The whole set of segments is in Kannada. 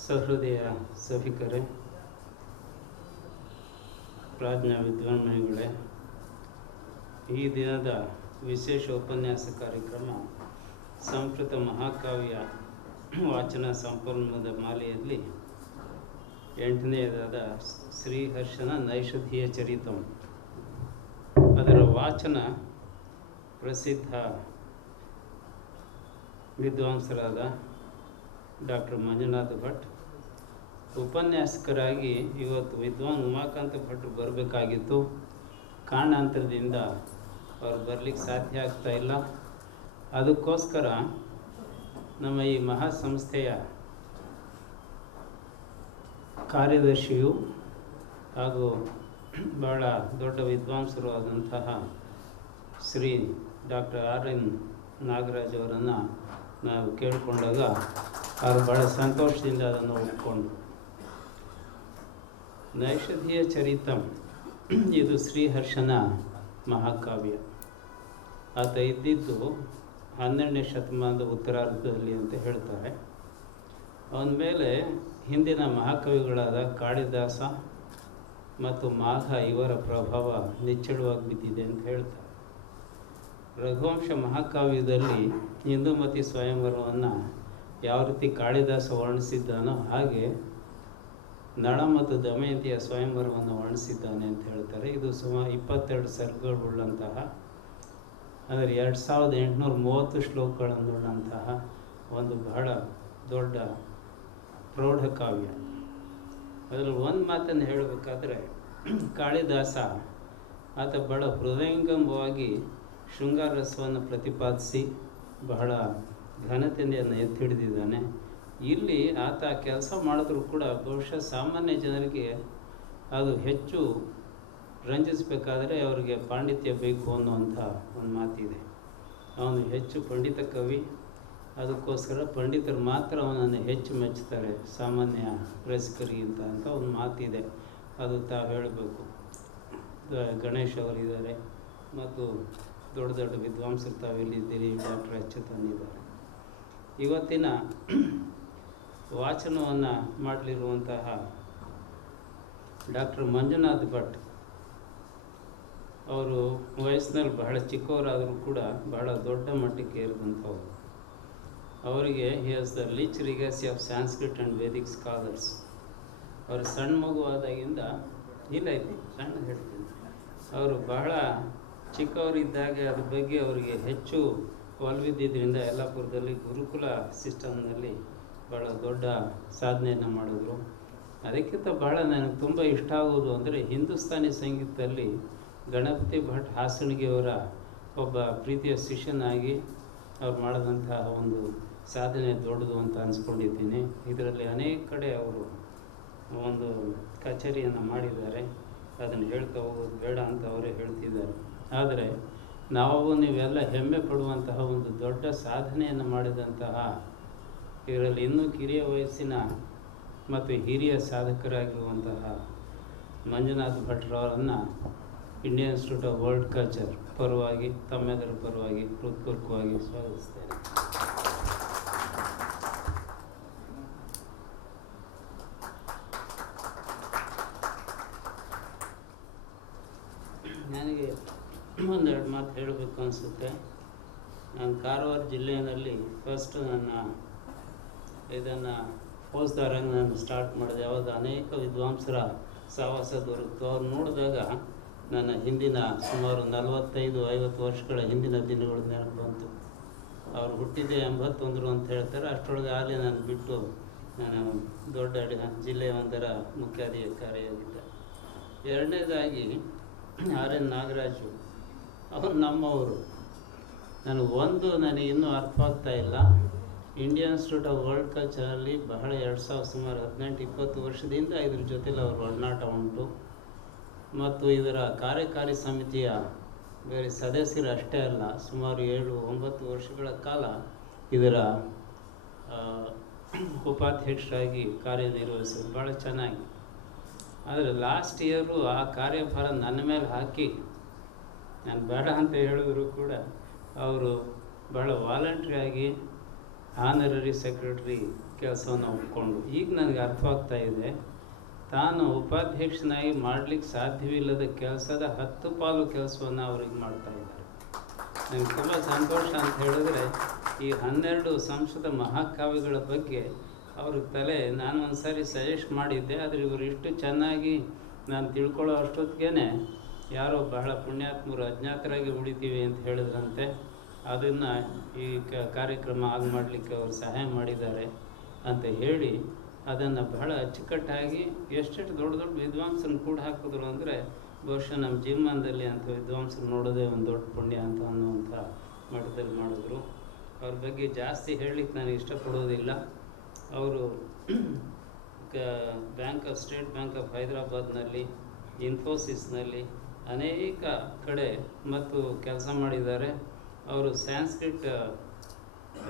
ಸಹೃದಯ ಸಭಿಕರೇ, ಪ್ರಾಜ್ಞಾ ವಿದ್ವಾನ್ಮಣಿಗಳೇ, ಈ ದಿನದ ವಿಶೇಷ ಉಪನ್ಯಾಸ ಕಾರ್ಯಕ್ರಮ ಸಂಸ್ಕೃತ ಮಹಾಕಾವ್ಯ ವಾಚನ ಸಂಪನ್ಮೂಲದ ಮಾಲೆಯಲ್ಲಿ 8ನೇದಾದ ಶ್ರೀಹರ್ಷನ ನೈಷಧೀಯ ಚರಿತಂ. ಅದರ ವಾಚನ ಪ್ರಸಿದ್ಧ ವಿದ್ವಾಂಸರಾದ ಡಾಕ್ಟರ್ ಮಂಜುನಾಥ ಭಟ್. ಉಪನ್ಯಾಸಕರಾಗಿ ಇವತ್ತು ವಿದ್ವಾನ್ ಉಮಾಕಾಂತ ಭಟ್ರು ಬರಬೇಕಾಗಿತ್ತು. ಕಾರಣಾಂತರದಿಂದ ಅವ್ರು ಬರಲಿಕ್ಕೆ ಸಾಧ್ಯ ಆಗ್ತಾ ಇಲ್ಲ. ಅದಕ್ಕೋಸ್ಕರ ನಮ್ಮ ಈ ಮಹಾಸಂಸ್ಥೆಯ ಕಾರ್ಯದರ್ಶಿಯು ಹಾಗೂ ಬಹಳ ದೊಡ್ಡ ವಿದ್ವಾಂಸರು ಆದಂತಹ ಶ್ರೀ ಡಾಕ್ಟರ್ RN ನಾಗರಾಜ್ ಅವರನ್ನು ನಾವು ಕೇಳಿಕೊಂಡಾಗ ಅವರು ಭಾಳ ಸಂತೋಷದಿಂದ ಅದನ್ನು ಒಪ್ಪಿಕೊಂಡು. ನೈಷಧೀಯ ಚರಿತಂ ಇದು ಶ್ರೀಹರ್ಷನ ಮಹಾಕಾವ್ಯ. ಆತ ಇದ್ದಿದ್ದು 12ನೇ ಶತಮಾನದ ಉತ್ತರಾರ್ಧದಲ್ಲಿ ಅಂತ ಹೇಳ್ತಾರೆ. ಅವನ ಮೇಲೆ ಹಿಂದಿನ ಮಹಾಕವಿಗಳಾದ ಕಾಳಿದಾಸ ಮತ್ತು ಮಾಘ ಇವರ ಪ್ರಭಾವ ನಿಚ್ಚಳವಾಗಿ ಬಿದ್ದಿದೆ ಅಂತ ಹೇಳ್ತಾರೆ. ರಘುವಂಶ ಮಹಾಕಾವ್ಯದಲ್ಲಿ ಇಂದುಮತಿ ಸ್ವಯಂವರವನ್ನು ಯಾವ ರೀತಿ ಕಾಳಿದಾಸ ವರ್ಣಿಸಿದ್ದಾನೋ ಹಾಗೆ ನಳ ಮತ್ತು ದಮಯಂತಿಯ ಸ್ವಯಂವರವನ್ನು ವರ್ಣಿಸಿದ್ದಾನೆ ಅಂತ ಹೇಳ್ತಾರೆ. ಇದು ಸುಮಾರು 22 ಸರ್ಗಗಳುಳ್ಳಂತಹ, ಅಂದರೆ 2830 ಶ್ಲೋಕಗಳನ್ನುಳ್ಳಂತಹ ಒಂದು ಬಹಳ ದೊಡ್ಡ ಪ್ರೌಢ ಕಾವ್ಯ. ಅದರಲ್ಲಿ ಒಂದು ಮಾತನ್ನು ಹೇಳಬೇಕಾದ್ರೆ, ಕಾಳಿದಾಸ ಆತ ಬಹಳ ಹೃದಯಂಗಮವಾಗಿ ಶೃಂಗಾರ ರಸವನ್ನು ಪ್ರತಿಪಾದಿಸಿ ಬಹಳ ಘನತೆಯನ್ನು ಎತ್ತಿ ಹಿಡಿದಿದ್ದಾನೆ. ಇಲ್ಲಿ ಆತ ಕೆಲಸ ಮಾಡಿದ್ರೂ ಕೂಡ ಬಹುಶಃ ಸಾಮಾನ್ಯ ಜನರಿಗೆ ಅದು ಹೆಚ್ಚು ರಂಜಿಸಬೇಕಾದರೆ ಅವರಿಗೆ ಪಾಂಡಿತ್ಯ ಬೇಕು ಅನ್ನುವಂಥ ಒಂದು ಮಾತಿದೆ. ಅವನು ಹೆಚ್ಚು ಪಂಡಿತ ಕವಿ, ಅದಕ್ಕೋಸ್ಕರ ಪಂಡಿತರು ಮಾತ್ರ ಅವನನ್ನು ಹೆಚ್ಚು ಮೆಚ್ಚುತ್ತಾರೆ ಸಾಮಾನ್ಯ ರಸಿಕರಿಗಿಂತ ಅಂತ ಒಂದು ಮಾತಿದೆ. ಅದು ತಾವು ಹೇಳಬೇಕು. ಗಣೇಶ್ ಅವರಿದ್ದಾರೆ ಮತ್ತು ದೊಡ್ಡ ದೊಡ್ಡ ವಿದ್ವಾಂಸರು ತಾವೆಲ್ಲಿದ್ದೀರಿ, ಡಾಕ್ಟರ್ ಅಚ್ಯುತನ್ ಇದ್ದಾರೆ. ಇವತ್ತಿನ ವಾಚನವನ್ನು ಮಾಡಲಿರುವಂತಹ ಡಾಕ್ಟರ್ ಮಂಜುನಾಥ್ ಭಟ್ ಅವರು ವಯಸ್ಸಿನಲ್ಲಿ ಬಹಳ ಚಿಕ್ಕವರಾದರೂ ಕೂಡ ಬಹಳ ದೊಡ್ಡ ಮಟ್ಟಕ್ಕೆ ಏರಿದಂಥವ್ರು. ಅವರಿಗೆ he has the rich legacy of Sanskrit and Vedic scholars. ಅವರು ಸಣ್ಣ ಮಗುವಾದಾಗಿಂದ ಇಲ್ಲ ಐತಿ ಸಣ್ಣ ಹೇಳ್ತೀನಿ, ಅವರು ಬಹಳ ಚಿಕ್ಕವರಿದ್ದಾಗ ಅದ್ರ ಬಗ್ಗೆ ಅವರಿಗೆ ಹೆಚ್ಚು ಒಲವಿದ್ದರಿಂದ ಯಲ್ಲಾಪುರದಲ್ಲಿ ಗುರುಕುಲ ಸಿಸ್ಟಮ್ನಲ್ಲಿ ಭಾಳ ದೊಡ್ಡ ಸಾಧನೆಯನ್ನು ಮಾಡಿದ್ರು. ಅದಕ್ಕಿಂತ ಭಾಳ ನನಗೆ ತುಂಬ ಇಷ್ಟ ಆಗೋದು ಅಂದರೆ ಹಿಂದೂಸ್ತಾನಿ ಸಂಗೀತದಲ್ಲಿ ಗಣಪತಿ ಭಟ್ ಹಾಸಣಗಿಯವರ ಒಬ್ಬ ಪ್ರೀತಿಯ ಶಿಷ್ಯನಾಗಿ ಅವ್ರು ಮಾಡಿದಂತಹ ಒಂದು ಸಾಧನೆ ದೊಡ್ಡದು ಅಂತ ಅನಿಸ್ಕೊಂಡಿದ್ದೀನಿ. ಇದರಲ್ಲಿ ಅನೇಕ ಕಡೆ ಅವರು ಒಂದು ಕಚೇರಿಯನ್ನು ಮಾಡಿದ್ದಾರೆ. ಅದನ್ನು ಹೇಳ್ತಾ ಹೋಗೋದು ಬೇಡ ಅಂತ ಅವರೇ ಹೇಳ್ತಿದ್ದಾರೆ. ಆದರೆ ನಾವು ನೀವೆಲ್ಲ ಹೆಮ್ಮೆ ಪಡುವಂತಹ ಒಂದು ದೊಡ್ಡ ಸಾಧನೆಯನ್ನು ಮಾಡಿದಂತಹ ಇದರಲ್ಲಿ ಇನ್ನೂ ಕಿರಿಯ ವಯಸ್ಸಿನ ಮತ್ತು ಹಿರಿಯ ಸಾಧಕರಾಗಿರುವಂತಹ ಮಂಜುನಾಥ್ ಭಟ್ರವರನ್ನು Indian institute of world culture ಪರವಾಗಿ ತಮ್ಮೆಲ್ಲರ ಪರವಾಗಿ ಹೃತ್ಪೂರ್ವಕವಾಗಿ ಸ್ವಾಗತಿಸ್ತೇನೆ. ನನಗೆ ಒಂದೆರಡು ಮಾತು ಹೇಳಬೇಕು ಅನಿಸುತ್ತೆ. ನಾನು ಕಾರವಾರ ಜಿಲ್ಲೆಯಲ್ಲಿ ಫಸ್ಟ್ ಇದನ್ನು ಫೌಜ್ದಾರಂಗೆ ನಾನು ಸ್ಟಾರ್ಟ್ ಮಾಡಿದೆ. ಯಾವುದು ಅನೇಕ ವಿದ್ವಾಂಸರ ಸಹವಾಸ ದೊರಕಿತು. ಅವ್ರು ನೋಡಿದಾಗ ನನ್ನ ಹಿಂದಿನ ಸುಮಾರು 45-50 ವರ್ಷಗಳ ಹಿಂದಿನ ದಿನಗಳು ನೆನಪು ಬಂತು. ಅವ್ರು ಹುಟ್ಟಿದ್ದೆ 81 ಅಂತ ಹೇಳ್ತಾರೆ. ಅಷ್ಟರೊಳಗೆ ಆಗಲೇ ನಾನು ಬಿಟ್ಟು ನಾನು ದೊಡ್ಡ ಜಿಲ್ಲೆಯ ಒಂದರ ಮುಖ್ಯಾಧಿಕಾರಿಯಾಗಿದ್ದೆ. ಎರಡನೇದಾಗಿ RN ನಾಗರಾಜು ಅವರು ನಮ್ಮವರು. ನನಗೆ ಇನ್ನೂ ಅರ್ಥ ಆಗ್ತಾ ಇಲ್ಲ. ಇಂಡಿಯನ್ ಇನ್ಸ್ಟಿಟ್ಯೂಟ್ ಆಫ್ ವರ್ಲ್ಡ್ ಕಲ್ಚರಲ್ಲಿ ಬಹಳ ಸುಮಾರು 18-20 ವರ್ಷದಿಂದ ಇದ್ರ ಜೊತೆಲಿ ಅವ್ರ ಒಡನಾಟ ಉಂಟು. ಮತ್ತು ಇದರ ಕಾರ್ಯಕಾರಿ ಸಮಿತಿಯ ಬೇರೆ ಸದಸ್ಯರು ಅಷ್ಟೇ ಅಲ್ಲ, ಸುಮಾರು 7-9 ವರ್ಷಗಳ ಕಾಲ ಇದರ ಉಪಾಧ್ಯಕ್ಷರಾಗಿ ಕಾರ್ಯನಿರ್ವಹಿಸಿದ್ರು ಭಾಳ ಚೆನ್ನಾಗಿ. ಆದರೆ ಲಾಸ್ಟ್ ಇಯರು ಆ ಕಾರ್ಯಭಾರ ನನ್ನ ಮೇಲೆ ಹಾಕಿ ನಾನು ಬೇಡ ಅಂತ ಹೇಳಿದ್ರು ಕೂಡ ಅವರು ಭಾಳ ವಾಲಂಟ್ರಿಯಾಗಿ ಆನರರಿ ಸೆಕ್ರೆಟರಿ ಕೆಲಸವನ್ನು ಒಪ್ಕೊಂಡು. ಈಗ ನನಗೆ ಅರ್ಥವಾಗ್ತಾ ಇದೆ, ತಾನು ಉಪಾಧ್ಯಕ್ಷನಾಗಿ ಮಾಡಲಿಕ್ಕೆ ಸಾಧ್ಯವಿಲ್ಲದ ಕೆಲಸದ 10 ಪಾಲು ಕೆಲಸವನ್ನು ಅವ್ರಿಗೆ ಮಾಡ್ತಾ ಇದ್ದಾರೆ. ನನಗೆ ತುಂಬ ಸಂತೋಷ ಅಂತ ಹೇಳಿದ್ರೆ, ಈ 12 ಸಂಸ್ಕೃತ ಮಹಾಕಾವ್ಯಗಳ ಬಗ್ಗೆ ಅವ್ರ ನಾನು ಒಂದು ಸಾರಿ ಸಜೆಸ್ಟ್ ಮಾಡಿದ್ದೆ. ಆದರೆ ಇವರು ಇಷ್ಟು ಚೆನ್ನಾಗಿ ನಾನು ತಿಳ್ಕೊಳ್ಳೋ ಅಷ್ಟೊತ್ತಿಗೆ ಯಾರೋ ಬಹಳ ಪುಣ್ಯಾತ್ಮರು ಅಜ್ಞಾತರಾಗಿ ಉಳಿತೀವಿ ಅಂತ ಹೇಳಿದ್ರಂತೆ. ಅದನ್ನು ಈ ಕಾರ್ಯಕ್ರಮ ಆಗ ಮಾಡಲಿಕ್ಕೆ ಅವರು ಸಹಾಯ ಮಾಡಿದ್ದಾರೆ ಅಂತ ಹೇಳಿ ಅದನ್ನು ಬಹಳ ಅಚ್ಚುಕಟ್ಟಾಗಿ ಎಷ್ಟೆಷ್ಟು ದೊಡ್ಡ ದೊಡ್ಡ ವಿದ್ವಾಂಸರನ್ನು ಕೂಡ ಹಾಕಿದ್ರು ಅಂದರೆ, ಬಹುಶಃ ನಮ್ಮ ಜೀವಮಾನದಲ್ಲಿ ಅಂಥ ವಿದ್ವಾಂಸರು ನೋಡೋದೇ ಒಂದು ದೊಡ್ಡ ಪುಣ್ಯ ಅಂತ ಅನ್ನುವಂಥ ಮಟ್ಟದಲ್ಲಿ ಮಾಡಿದ್ರು. ಅವ್ರ ಬಗ್ಗೆ ಜಾಸ್ತಿ ಹೇಳಲಿಕ್ಕೆ ನಾನು ಇಷ್ಟಪಡೋದಿಲ್ಲ. ಅವರು ಸ್ಟೇಟ್ ಬ್ಯಾಂಕ್ ಆಫ್ ಹೈದರಾಬಾದ್ನಲ್ಲಿ, ಇನ್ಫೋಸಿಸ್ನಲ್ಲಿ ಅನೇಕ ಕಡೆ ಮತ್ತು ಕೆಲಸ ಮಾಡಿದ್ದಾರೆ. ಅವರು ಸ್ಯಾನ್ಸ್ಕ್ರಿಟ್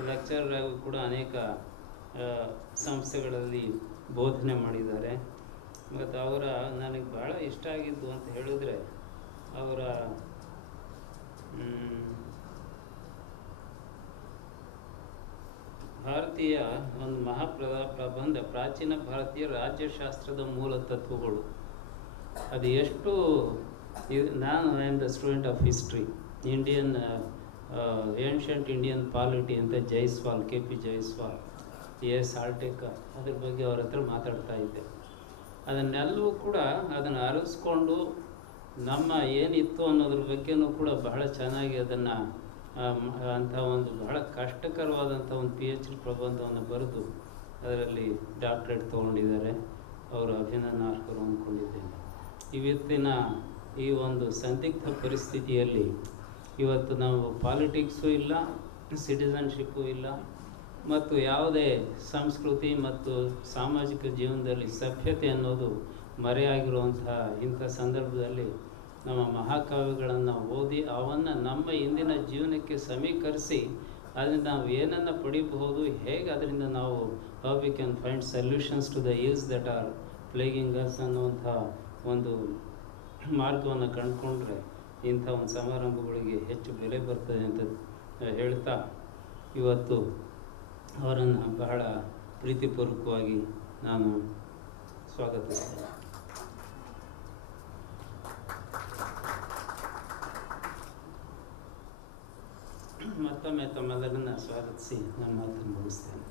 ಲೆಕ್ಚರರ್ ಆಗಿ ಕೂಡ ಅನೇಕ ಸಂಸ್ಥೆಗಳಲ್ಲಿ ಬೋಧನೆ ಮಾಡಿದ್ದಾರೆ. ಮತ್ತು ನನಗೆ ಭಾಳ ಇಷ್ಟ ಆಗಿದ್ದು ಅಂತ ಹೇಳಿದ್ರೆ, ಅವರ ಭಾರತೀಯ ಒಂದು ಪ್ರಬಂಧ, ಪ್ರಾಚೀನ ಭಾರತೀಯ ರಾಜ್ಯಶಾಸ್ತ್ರದ ಮೂಲ ತತ್ವಗಳು. ಅದು ಎಷ್ಟು ನಾನು I am the student of history, Indian ancient Indian polity ಅಂತ ಜೈಸ್ವಾಲ್, KP ಜೈಸ್ವಾಲ್, ಸಾಲ್ಟೇಕ, ಅದ್ರ ಬಗ್ಗೆ ಅವ್ರ ಹತ್ರ ಮಾತಾಡ್ತಾ ಇದ್ದೆ. ಅದನ್ನೆಲ್ಲವೂ ಕೂಡ ಅದನ್ನು ಅರಸ್ಕೊಂಡು ನಮ್ಮ ಏನಿತ್ತು ಅನ್ನೋದ್ರ ಬಗ್ಗೆನೂ ಕೂಡ ಬಹಳ ಚೆನ್ನಾಗಿ ಅದನ್ನು ಅಂಥ ಒಂದು ಬಹಳ ಕಷ್ಟಕರವಾದಂಥ ಒಂದು PhD ಪ್ರಬಂಧವನ್ನು ಬರೆದು ಅದರಲ್ಲಿ ಡಾಕ್ಟ್ರೇಟ್ ತೊಗೊಂಡಿದ್ದಾರೆ. ಅವರು ಅಭಿನಂದನಾರ್ಹರು ಅಂದ್ಕೊಂಡಿದ್ದೇನೆ. ಇವತ್ತಿನ ಈ ಒಂದು ಸಂದಿಗ್ಧ ಪರಿಸ್ಥಿತಿಯಲ್ಲಿ ಇವತ್ತು ನಾವು ಪಾಲಿಟಿಕ್ಸು ಇಲ್ಲ, ಸಿಟಿಸನ್ಶಿಪ್ಪು ಇಲ್ಲ, ಮತ್ತು ಯಾವುದೇ ಸಂಸ್ಕೃತಿ ಮತ್ತು ಸಾಮಾಜಿಕ ಜೀವನದಲ್ಲಿ ಸಭ್ಯತೆ ಅನ್ನೋದು ಮರೆಯಾಗಿರುವಂತಹ ಇಂಥ ಸಂದರ್ಭದಲ್ಲಿ ನಮ್ಮ ಮಹಾಕಾವ್ಯಗಳನ್ನು ಓದಿ ಅವನ್ನು ನಮ್ಮ ಇಂದಿನ ಜೀವನಕ್ಕೆ ಸಮೀಕರಿಸಿ ಅದರಿಂದ ನಾವು ಏನನ್ನು ಪಡಿಬಹುದು, ಹೇಗೆ ಅದರಿಂದ ನಾವು how we can find solutions to the ills that are plaguing us ಅನ್ನುವಂಥ ಒಂದು ಮಾರ್ಗವನ್ನು ಕಂಡುಕೊಂಡ್ರೆ ಇಂಥ ಒಂದು ಸಮಾರಂಭಗಳಿಗೆ ಹೆಚ್ಚು ಬೆಲೆ ಬರ್ತದೆ ಅಂತ ಹೇಳ್ತಾ ಇವತ್ತು ಅವರನ್ನು ಬಹಳ ಪ್ರೀತಿಪೂರ್ವಕವಾಗಿ ನಾನು ಸ್ವಾಗತಿಸ್ತೇನೆ. ಮತ್ತೊಮ್ಮೆ ತಮ್ಮೆಲ್ಲರನ್ನ ಸ್ವಾಗತಿಸಿ ನನ್ನ ಮಾತನ್ನು ಮುಗಿಸ್ತೇನೆ.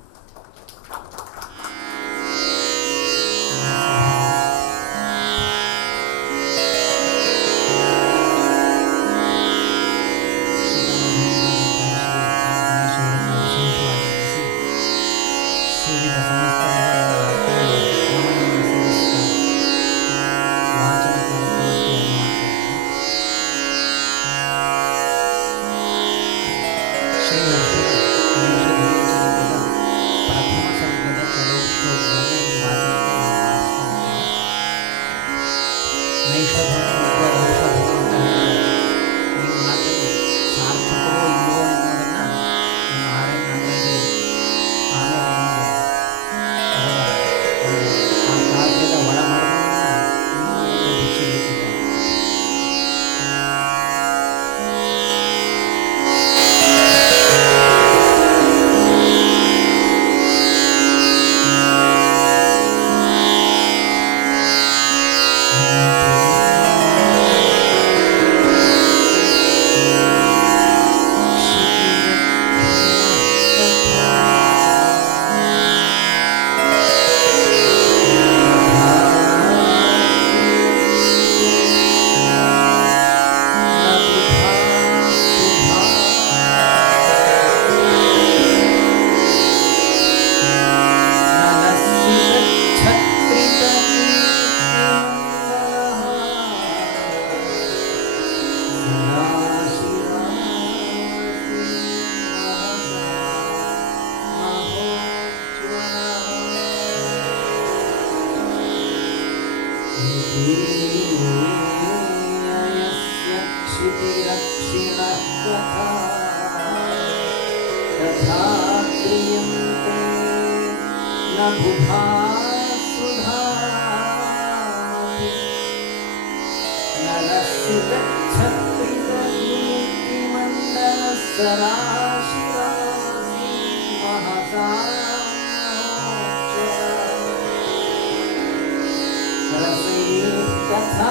तथा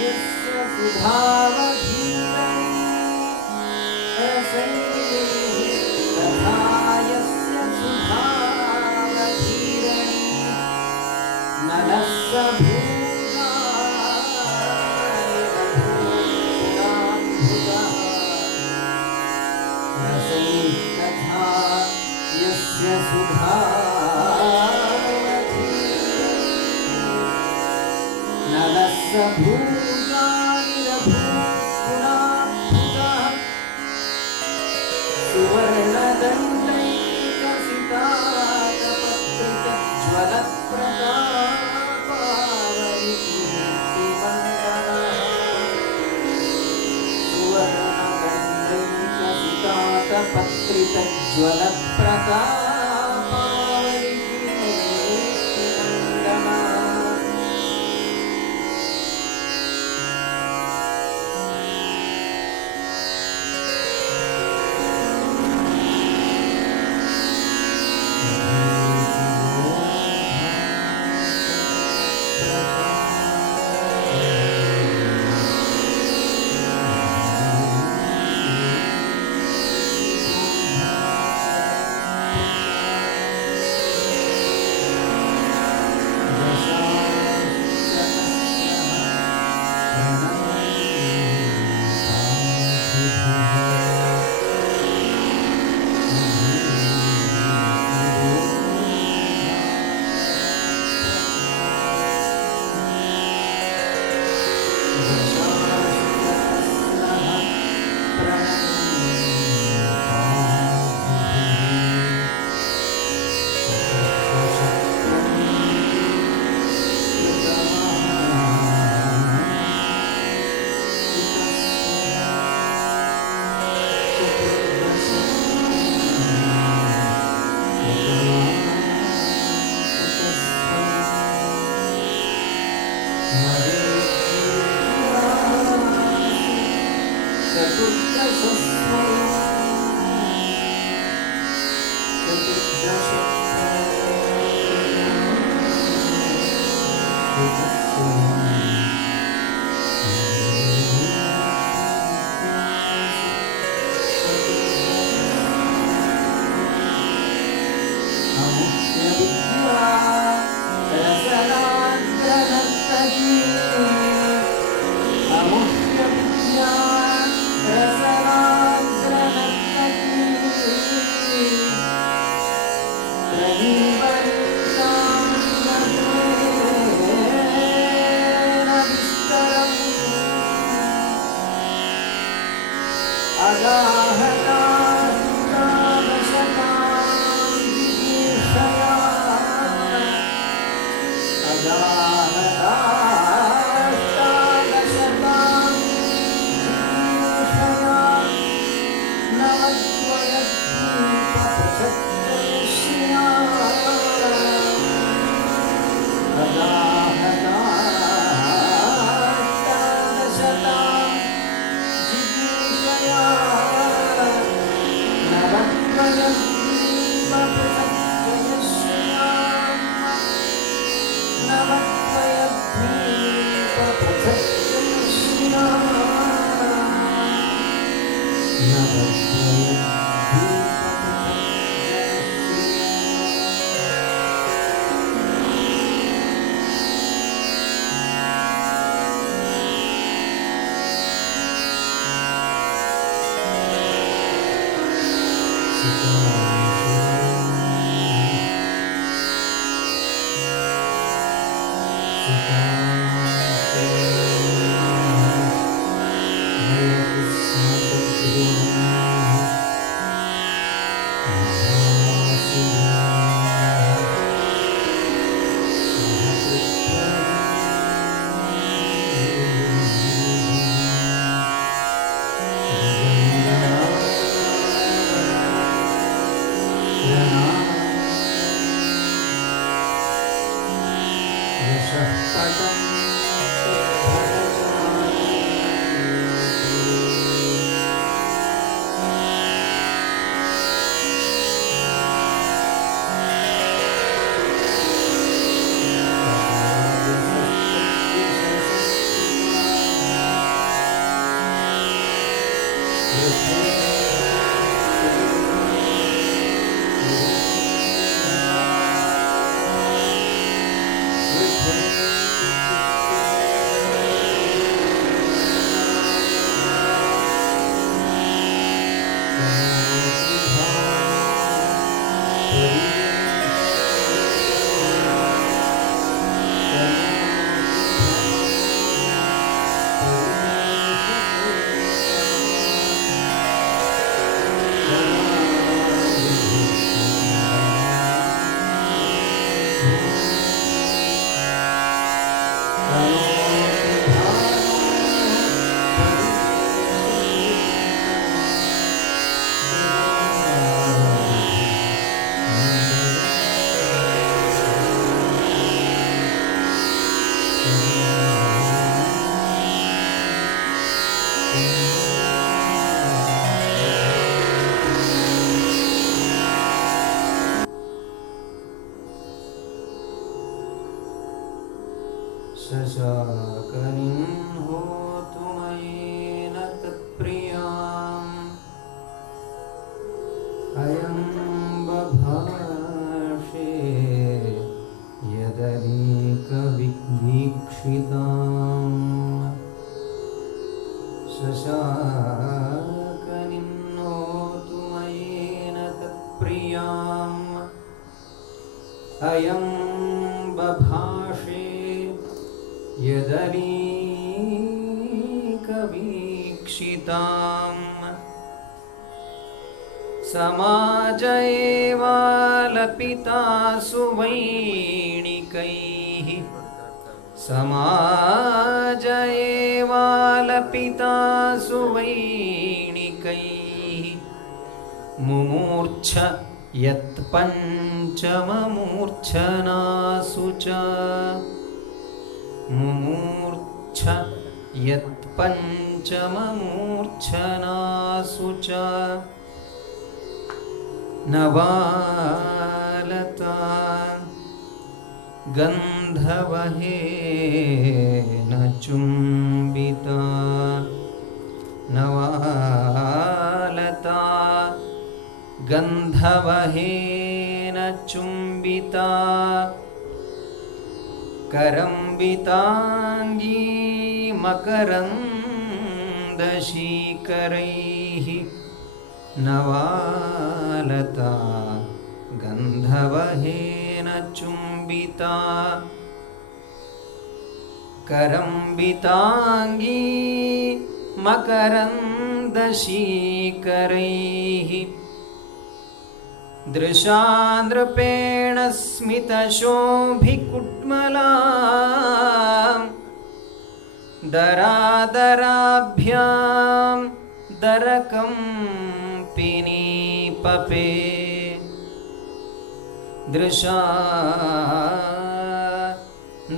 यस्य सुधावधीरणी रसैः तथा यस्य सुधावधीरणी नलः स भूतानिरभूताद्भुतः रसैः तथा यस्य नलः स भूतानिरभूताद्भुतः शशाकनिं होतु मयेन तत्प्रियाम् अयं बभाषे यदनीकविभीक्षिताम् शशाकनिं होतु मयेन तत्प्रियाम् अयं बभाषे यदनीकवीक्षिताम् समाज एवालपिता सुवैणिकैः समाज एवालपिता सुवैणिकैः मुमूर्छ यत्पञ्चममूर्च्छनासु च मुमूर्छ यत्पञ्चममूर्च्छनासु च नवालता गन्धवहेन चुम्बिता नवालता गन्धवहेन चुम्बिता करम्बिताङ्गी मकरन्दशीकरैः नवालता गन्धवहेन चुम्बिता करम्बिताङ्गी मकरन्दशीकरैः दृशा नृपेण स्मितशोभिकुट्मला दरादराभ्यां दरकम्पिनीपपे दृशा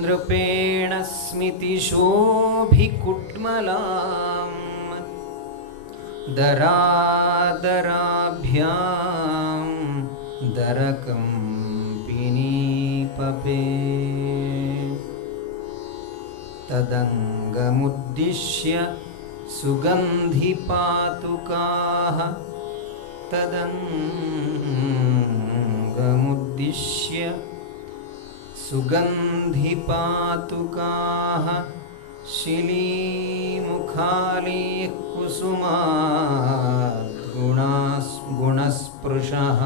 नृपेण स्मितिशोभिकुट्मलां दरादराभ्यां दरकम्पिनीपपे तदङ्गमुद्दिश्य सुगन्धिपातुकाः तदङ्गमुद्दिश्य सुगन्धिपातुकाः शिलीमुखालीः कुसुमाद्गुणस्पृशः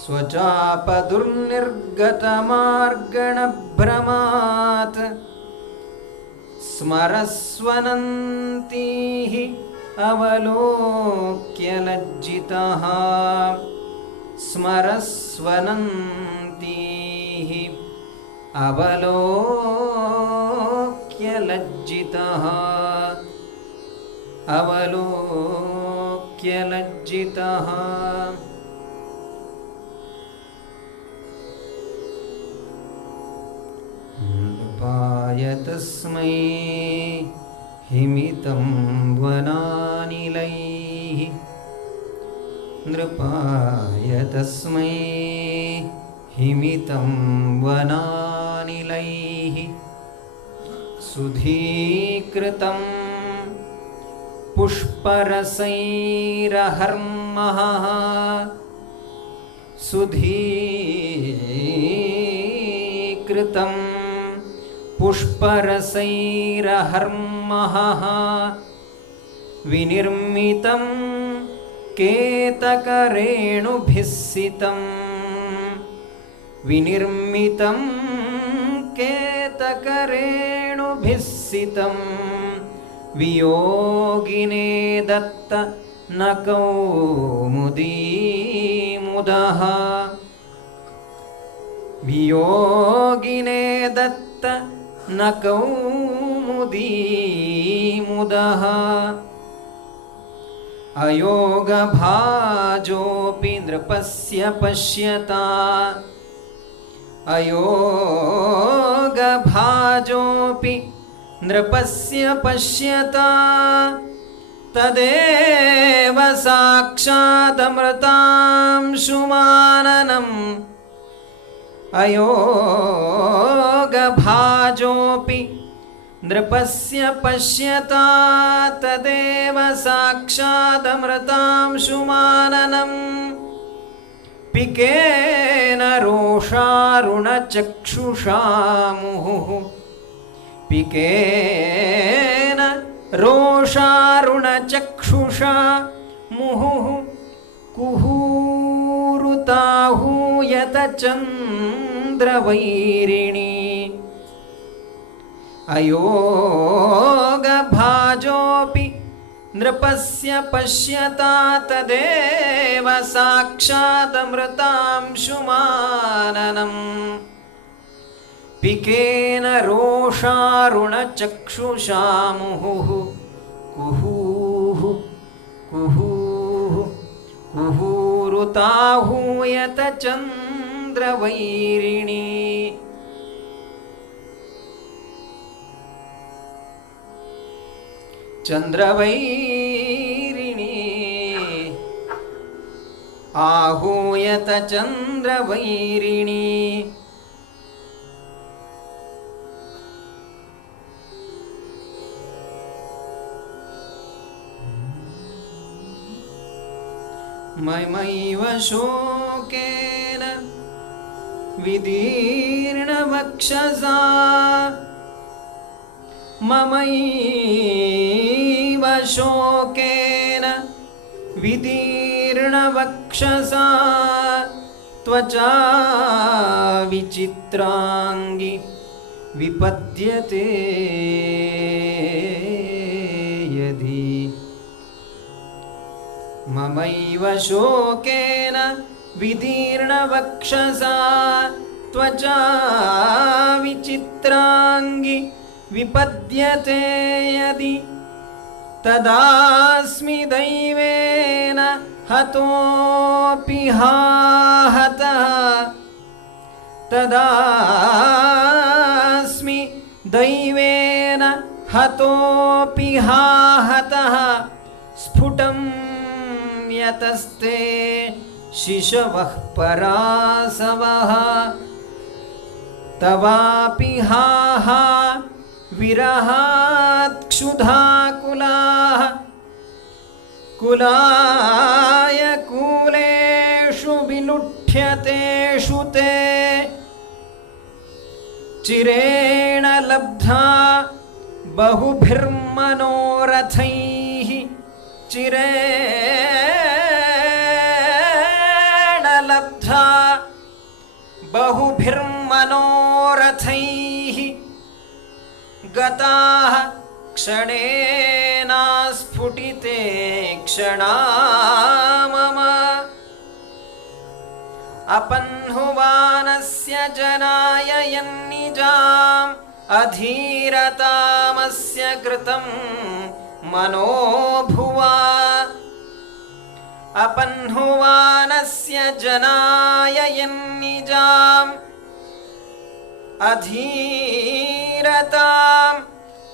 स्वचापदुर्निर्गतमार्गणभ्रमात् स्मरस्वनन्तीः अवलोक्य लज्जितः स्मरस्वनन्तीः अवलोक्य लज्जितः अवलोक्य लज्जितः नृपाय तस्मै हिमितं वनानिलैः नृपाय तस्मै हिमितं वनानिलैः सुधीकृतं पुष्परसैरहर्मः सुधीकृतं पुष्परसैरहर्मः विनिर्मितं केतकरेणुभिस्सितं विनिर्मितं केतकरेणुभिस्सितं वियोगिने दत्त न कौमुदीमुदः वियोगिने दत्त न कौमुदीमुदः अयोगभाजोऽपि नृपस्य पश्यता अयोगभाजोऽपि नृपस्य पश्यता तदेव साक्षादमृतांशुमाननम् अयोगभाजोऽपि नृपस्य पश्यता तदेव साक्षादमृतांशुमाननम् पिकेन रोषारुणचक्षुषा मुहुः पिकेन रोषारुणचक्षुषा मुहुः कुहूरुताहूयत चन्द्रवैरिणी अयोगभाजोऽपि नृपस्य पश्यता तदेव साक्षादमृतांशुमाननम् पिकेन रोषारुणचक्षुषा मुहुः कुहूः कुहूः कुहूरुताहूयत चन्द्रवैरिणी चन्द्रवैरिणी आहूयत चन्द्रवैरिणी ममैव शोकेन विदीर्णवक्षसा ममैव शोकेन विदीर्णवक्षसा त्वचा विचित्राङ्गी विपद्यते यदि ममैव शोकेन विदीर्णवक्षसा त्वचा विचित्राङ्गी विपद्यते यदि तदास्मि दैवेन हतोऽपि हतः तदास्मि दैवेन हतोऽपि हतः स्फुटं यतस्ते शिशवः परासवः तवापि विरहात् क्षुधाकुलाः कुलाय कूलेषु विलुठ्यतेषु ते चिरेण लब्धा बहुभिर्मनोरथैः चिरेण लब्धा बहुभिर्मनोरथैः गताः क्षणेन स्फुटिते क्षणा मम अपह्नुवानस्य जनाय यन्निजाम् अधीरतामस्य कृतं मनोभुवा अपह्नुवानस्य जनाय यन्निजाम् अधीरताम्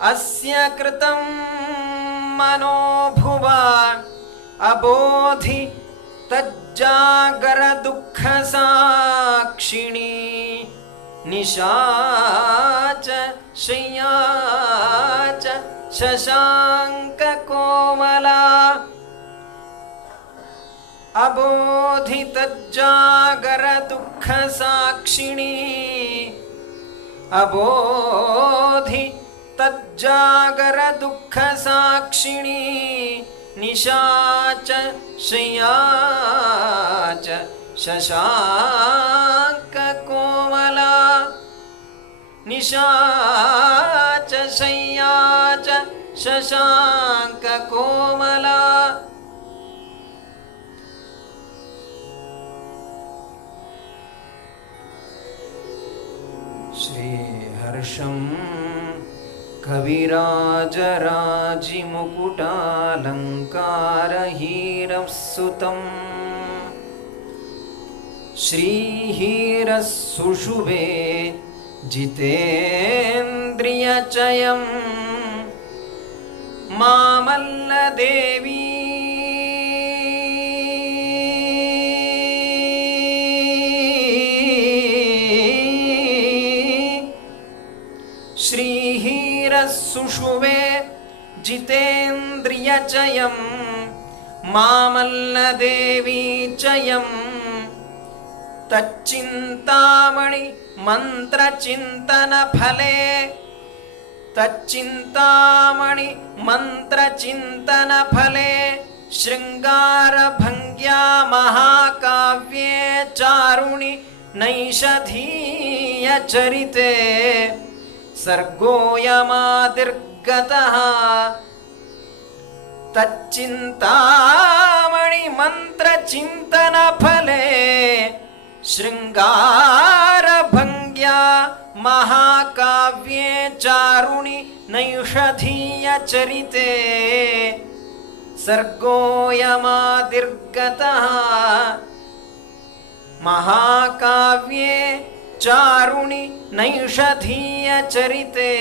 अस्य कृतं मनोभुवा अबोधि तज्जागरदुःखसाक्षिणी निशा च शय्या च शशाङ्ककोमला अबोधि तज्जागर दुःख साक्षिणी अबोधि तज्जागर दुःख साक्षिणी निशाच शय्याच शशांक कोमला निशाच शय्याच शशांक कोमला श्रीहर्षं कविराजराजिमुकुटालङ्कारहीरसुतं श्रीहीरसुषुवे जितेन्द्रियचयं मामल्लदेवी श्रीहीरसुषुवे जितेन्द्रियचयं मामल्लदेवी चयं तच्चिन्तामणि मन्त्रचिन्तनफले तच्चिन्तामणि मन्त्रचिन्तनफले शृङ्गारभङ्ग्या महाकाव्ये चारुणि नैषधीयचरिते सर्गोऽयमादिर्गतः तच्चिन्तामणि मन्त्रचिन्तनफले शृङ्गारभङ्ग्या महाकाव्ये चारुणि नैषधीयचरिते सर्गोऽयमादिर्गतः महाकाव्ये चारुणि नैषधीयचरिते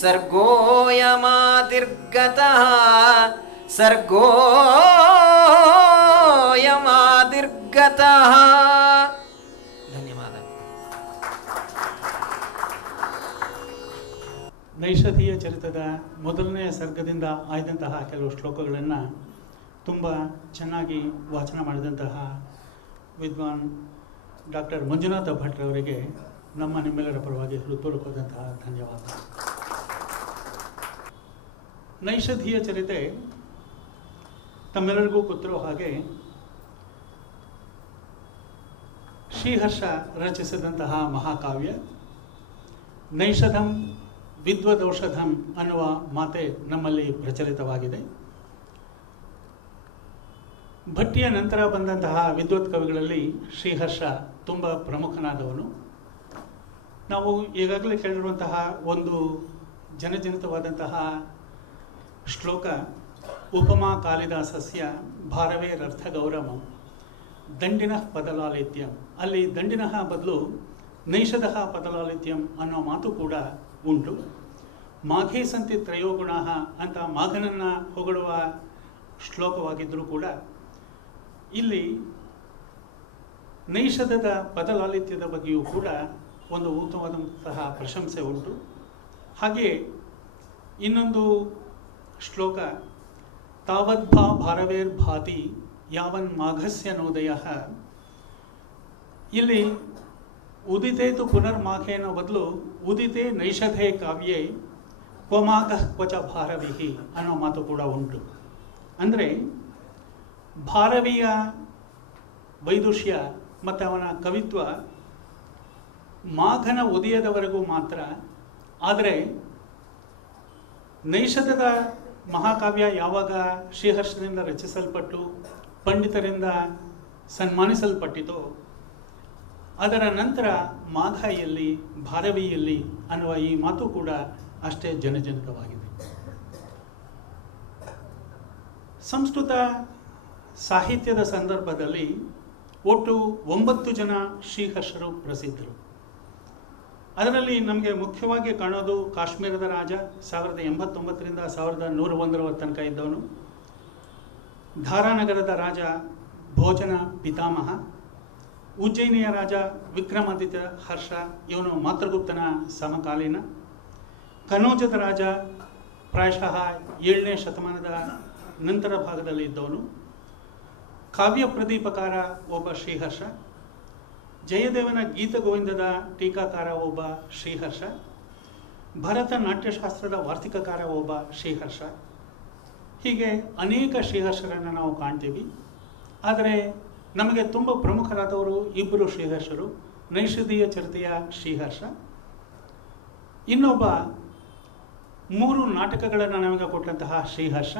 सर्गोऽयमादिर्गतः सर्गोऽयमादिर्गतः ಧನ್ಯವಾದ. ನೈಷಧೀಯ ಚರಿತದ ಮೊದಲನೆಯ ಸರ್ಗದಿಂದ ಆಯ್ದಂತಹ ಕೆಲವು ಶ್ಲೋಕಗಳನ್ನು ತುಂಬ ಚೆನ್ನಾಗಿ ವಾಚನ ಮಾಡಿದಂತಹ ವಿದ್ವಾನ್ ಡಾಕ್ಟರ್ ಮಂಜುನಾಥ ಭಟ್ರವರಿಗೆ ನಮ್ಮ ನಿಮ್ಮೆಲ್ಲರ ಪರವಾಗಿ ಹೃತ್ಪೂರ್ವಕವಾದಂತಹ ಧನ್ಯವಾದ. ನೈಷಧೀಯ ಚರಿತೆ ತಮ್ಮೆಲ್ಲರಿಗೂ ಗೊತ್ತಿರೋ ಹಾಗೆ ಶ್ರೀಹರ್ಷ ರಚಿಸಿದಂತಹ ಮಹಾಕಾವ್ಯ. ನೈಷಧಂ ವಿದ್ವದೌಷಧಂ ಅನ್ನುವ ಮಾತೆ ನಮ್ಮಲ್ಲಿ ಪ್ರಚಲಿತವಾಗಿದೆ. ಭಟ್ಟಿಯ ನಂತರ ಬಂದಂತಹ ವಿದ್ವತ್ ಕವಿಗಳಲ್ಲಿ ಶ್ರೀಹರ್ಷ ತುಂಬ ಪ್ರಮುಖನಾದವನು. ನಾವು ಈಗಾಗಲೇ ಕೇಳಿರುವಂತಹ ಒಂದು ಜನಜನಿತವಾದಂತಹ ಶ್ಲೋಕ ಉಪಮಾ ಕಾಳಿದಾಸಸ್ಯ ಭಾರವೇರರ್ಥ ಗೌರವಂ ದಂಡಿನಃ ಪದಲಾಲಿತ್ಯಂ. ಅಲ್ಲಿ ದಂಡಿನಃ ಬದಲು ನೈಷಧಃ ಪದಲಾಲಿತ್ಯಂ ಅನ್ನೋ ಮಾತು ಕೂಡ ಉಂಟು. ಮಾಘೇ ಸಂತಿ ತ್ರಯೋಗುಣಃ ಅಂತ ಮಾಘನನ್ನು ಹೊಗಳುವ ಶ್ಲೋಕವಾಗಿದ್ದರೂ ಕೂಡ ಇಲ್ಲಿ ನೈಷಧದ ಪದಲಾಲಿತ್ಯದ ಬಗ್ಗೆಯೂ ಕೂಡ ಒಂದು ಉತ್ತಮವಾದಂತಹ ಪ್ರಶಂಸೆ ಉಂಟು. ಹಾಗೆ ಇನ್ನೊಂದು ಶ್ಲೋಕ ತಾವದ್ಭಾ ಭಾರವೇರ್ಭಾತಿ ಯಾವನ್ ಮಾಘಸ್ಯ ನೋದಯ. ಇಲ್ಲಿ ಉದಿತೇತು ಪುನರ್ಮಾಘೇನ ಬದಲು ಉದಿತೆ ನೈಷಧೇ ಕಾವ್ಯೆ ಕ್ವಮಾಘ ಕ್ವಚ ಭಾರವಿಹಿ ಅನ್ನೋ ಮಾತು ಕೂಡ ಉಂಟು. ಅಂದರೆ ಭಾರವಿಯ ವೈದುಷ್ಯ ಮತ್ತು ಅವನ ಕವಿತ್ವ ಮಾಘನ ಉದಯದವರೆಗೂ ಮಾತ್ರ. ಆದರೆ ನೈಷಧದ ಮಹಾಕಾವ್ಯ ಯಾವಾಗ ಶ್ರೀಹರ್ಷದಿಂದ ರಚಿಸಲ್ಪಟ್ಟು ಪಂಡಿತರಿಂದ ಸನ್ಮಾನಿಸಲ್ಪಟ್ಟಿತೋ ಅದರ ನಂತರ ಮಾಘ ಎಲ್ಲಿ ಭಾರವಿ ಎಲ್ಲಿ ಅನ್ನುವ ಈ ಮಾತು ಕೂಡ ಅಷ್ಟೇ ಜನಜನಿತವಾಗಿದೆ. ಸಂಸ್ಕೃತ ಸಾಹಿತ್ಯದ ಸಂದರ್ಭದಲ್ಲಿ ಒಟ್ಟು 9 ಜನ ಶ್ರೀಹರ್ಷರು ಪ್ರಸಿದ್ಧರು. ಅದರಲ್ಲಿ ನಮಗೆ ಮುಖ್ಯವಾಗಿ ಕಾಣೋದು ಕಾಶ್ಮೀರದ ರಾಜ 1089ರಿಂದ 1101 ತನಕ ಇದ್ದವನು. ಧಾರಾನಗರದ ರಾಜ ಭೋಜನ ಪಿತಾಮಹ. ಉಜ್ಜಯಿನಿಯ ರಾಜ ವಿಕ್ರಮಾದಿತ್ಯ ಹರ್ಷ, ಇವನು ಮಾತೃಗುಪ್ತನ ಸಮಕಾಲೀನ. ಕನೌಜದ ರಾಜ ಪ್ರಾಯಶಃ 7ನೇ ಶತಮಾನದ ನಂತರ ಭಾಗದಲ್ಲಿ ಇದ್ದವನು. ಕಾವ್ಯ ಪ್ರದೀಪಕಾರ ಒಬ್ಬ ಶ್ರೀಹರ್ಷ, ಜಯದೇವನ ಗೀತಗೋವಿಂದದ ಟೀಕಾಕಾರ ಒಬ್ಬ ಶ್ರೀಹರ್ಷ, ಭರತ ನಾಟ್ಯಶಾಸ್ತ್ರದ ವಾರ್ತಿಕಕಾರ ಒಬ್ಬ ಶ್ರೀಹರ್ಷ. ಹೀಗೆ ಅನೇಕ ಶ್ರೀಹರ್ಷರನ್ನು ನಾವು ಕಾಣ್ತೀವಿ. ಆದರೆ ನಮಗೆ ತುಂಬ ಪ್ರಮುಖರಾದವರು ಇಬ್ಬರು ಶ್ರೀಹರ್ಷರು, ನೈಷಧೀಯ ಚರಿತೆಯ ಶ್ರೀಹರ್ಷ, ಇನ್ನೊಬ್ಬ 3 ನಾಟಕಗಳನ್ನು ನಮಗೆ ಕೊಟ್ಟಂತಹ ಶ್ರೀಹರ್ಷ.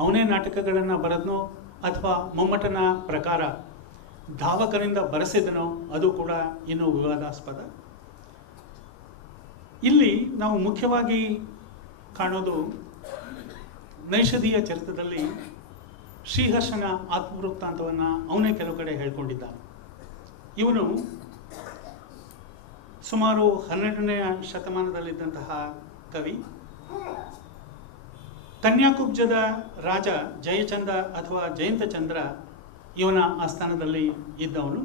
ಅವನೇ ನಾಟಕಗಳನ್ನು ಬರೆದನೋ ಅಥವಾ ಮೊಮ್ಮಟನ ಪ್ರಕಾರ ಧಾವಕರಿಂದ ಬರೆಸಿದನೋ ಅದು ಕೂಡ ಇನ್ನೂ ವಿವಾದಾಸ್ಪದ. ಇಲ್ಲಿ ನಾವು ಮುಖ್ಯವಾಗಿ ಕಾಣೋದು ನೈಷಧೀಯ ಚರಿತದಲ್ಲಿ ಶ್ರೀಹರ್ಷನ ಆತ್ಮವೃತ್ತಾಂತವನ್ನು ಅವನೇ ಕೆಲವು ಕಡೆ ಹೇಳ್ಕೊಂಡಿದ್ದಾನೆ. ಇವನು ಸುಮಾರು 12ನೇ ಶತಮಾನದಲ್ಲಿದ್ದಂತಹ ಕವಿ. ಕನ್ಯಾಕುಬ್ಜದ ರಾಜ ಜಯಚಂದ್ರ ಅಥವಾ ಜಯಂತಚಂದ್ರ ಇವನ ಆಸ್ಥಾನದಲ್ಲಿ ಇದ್ದವನು.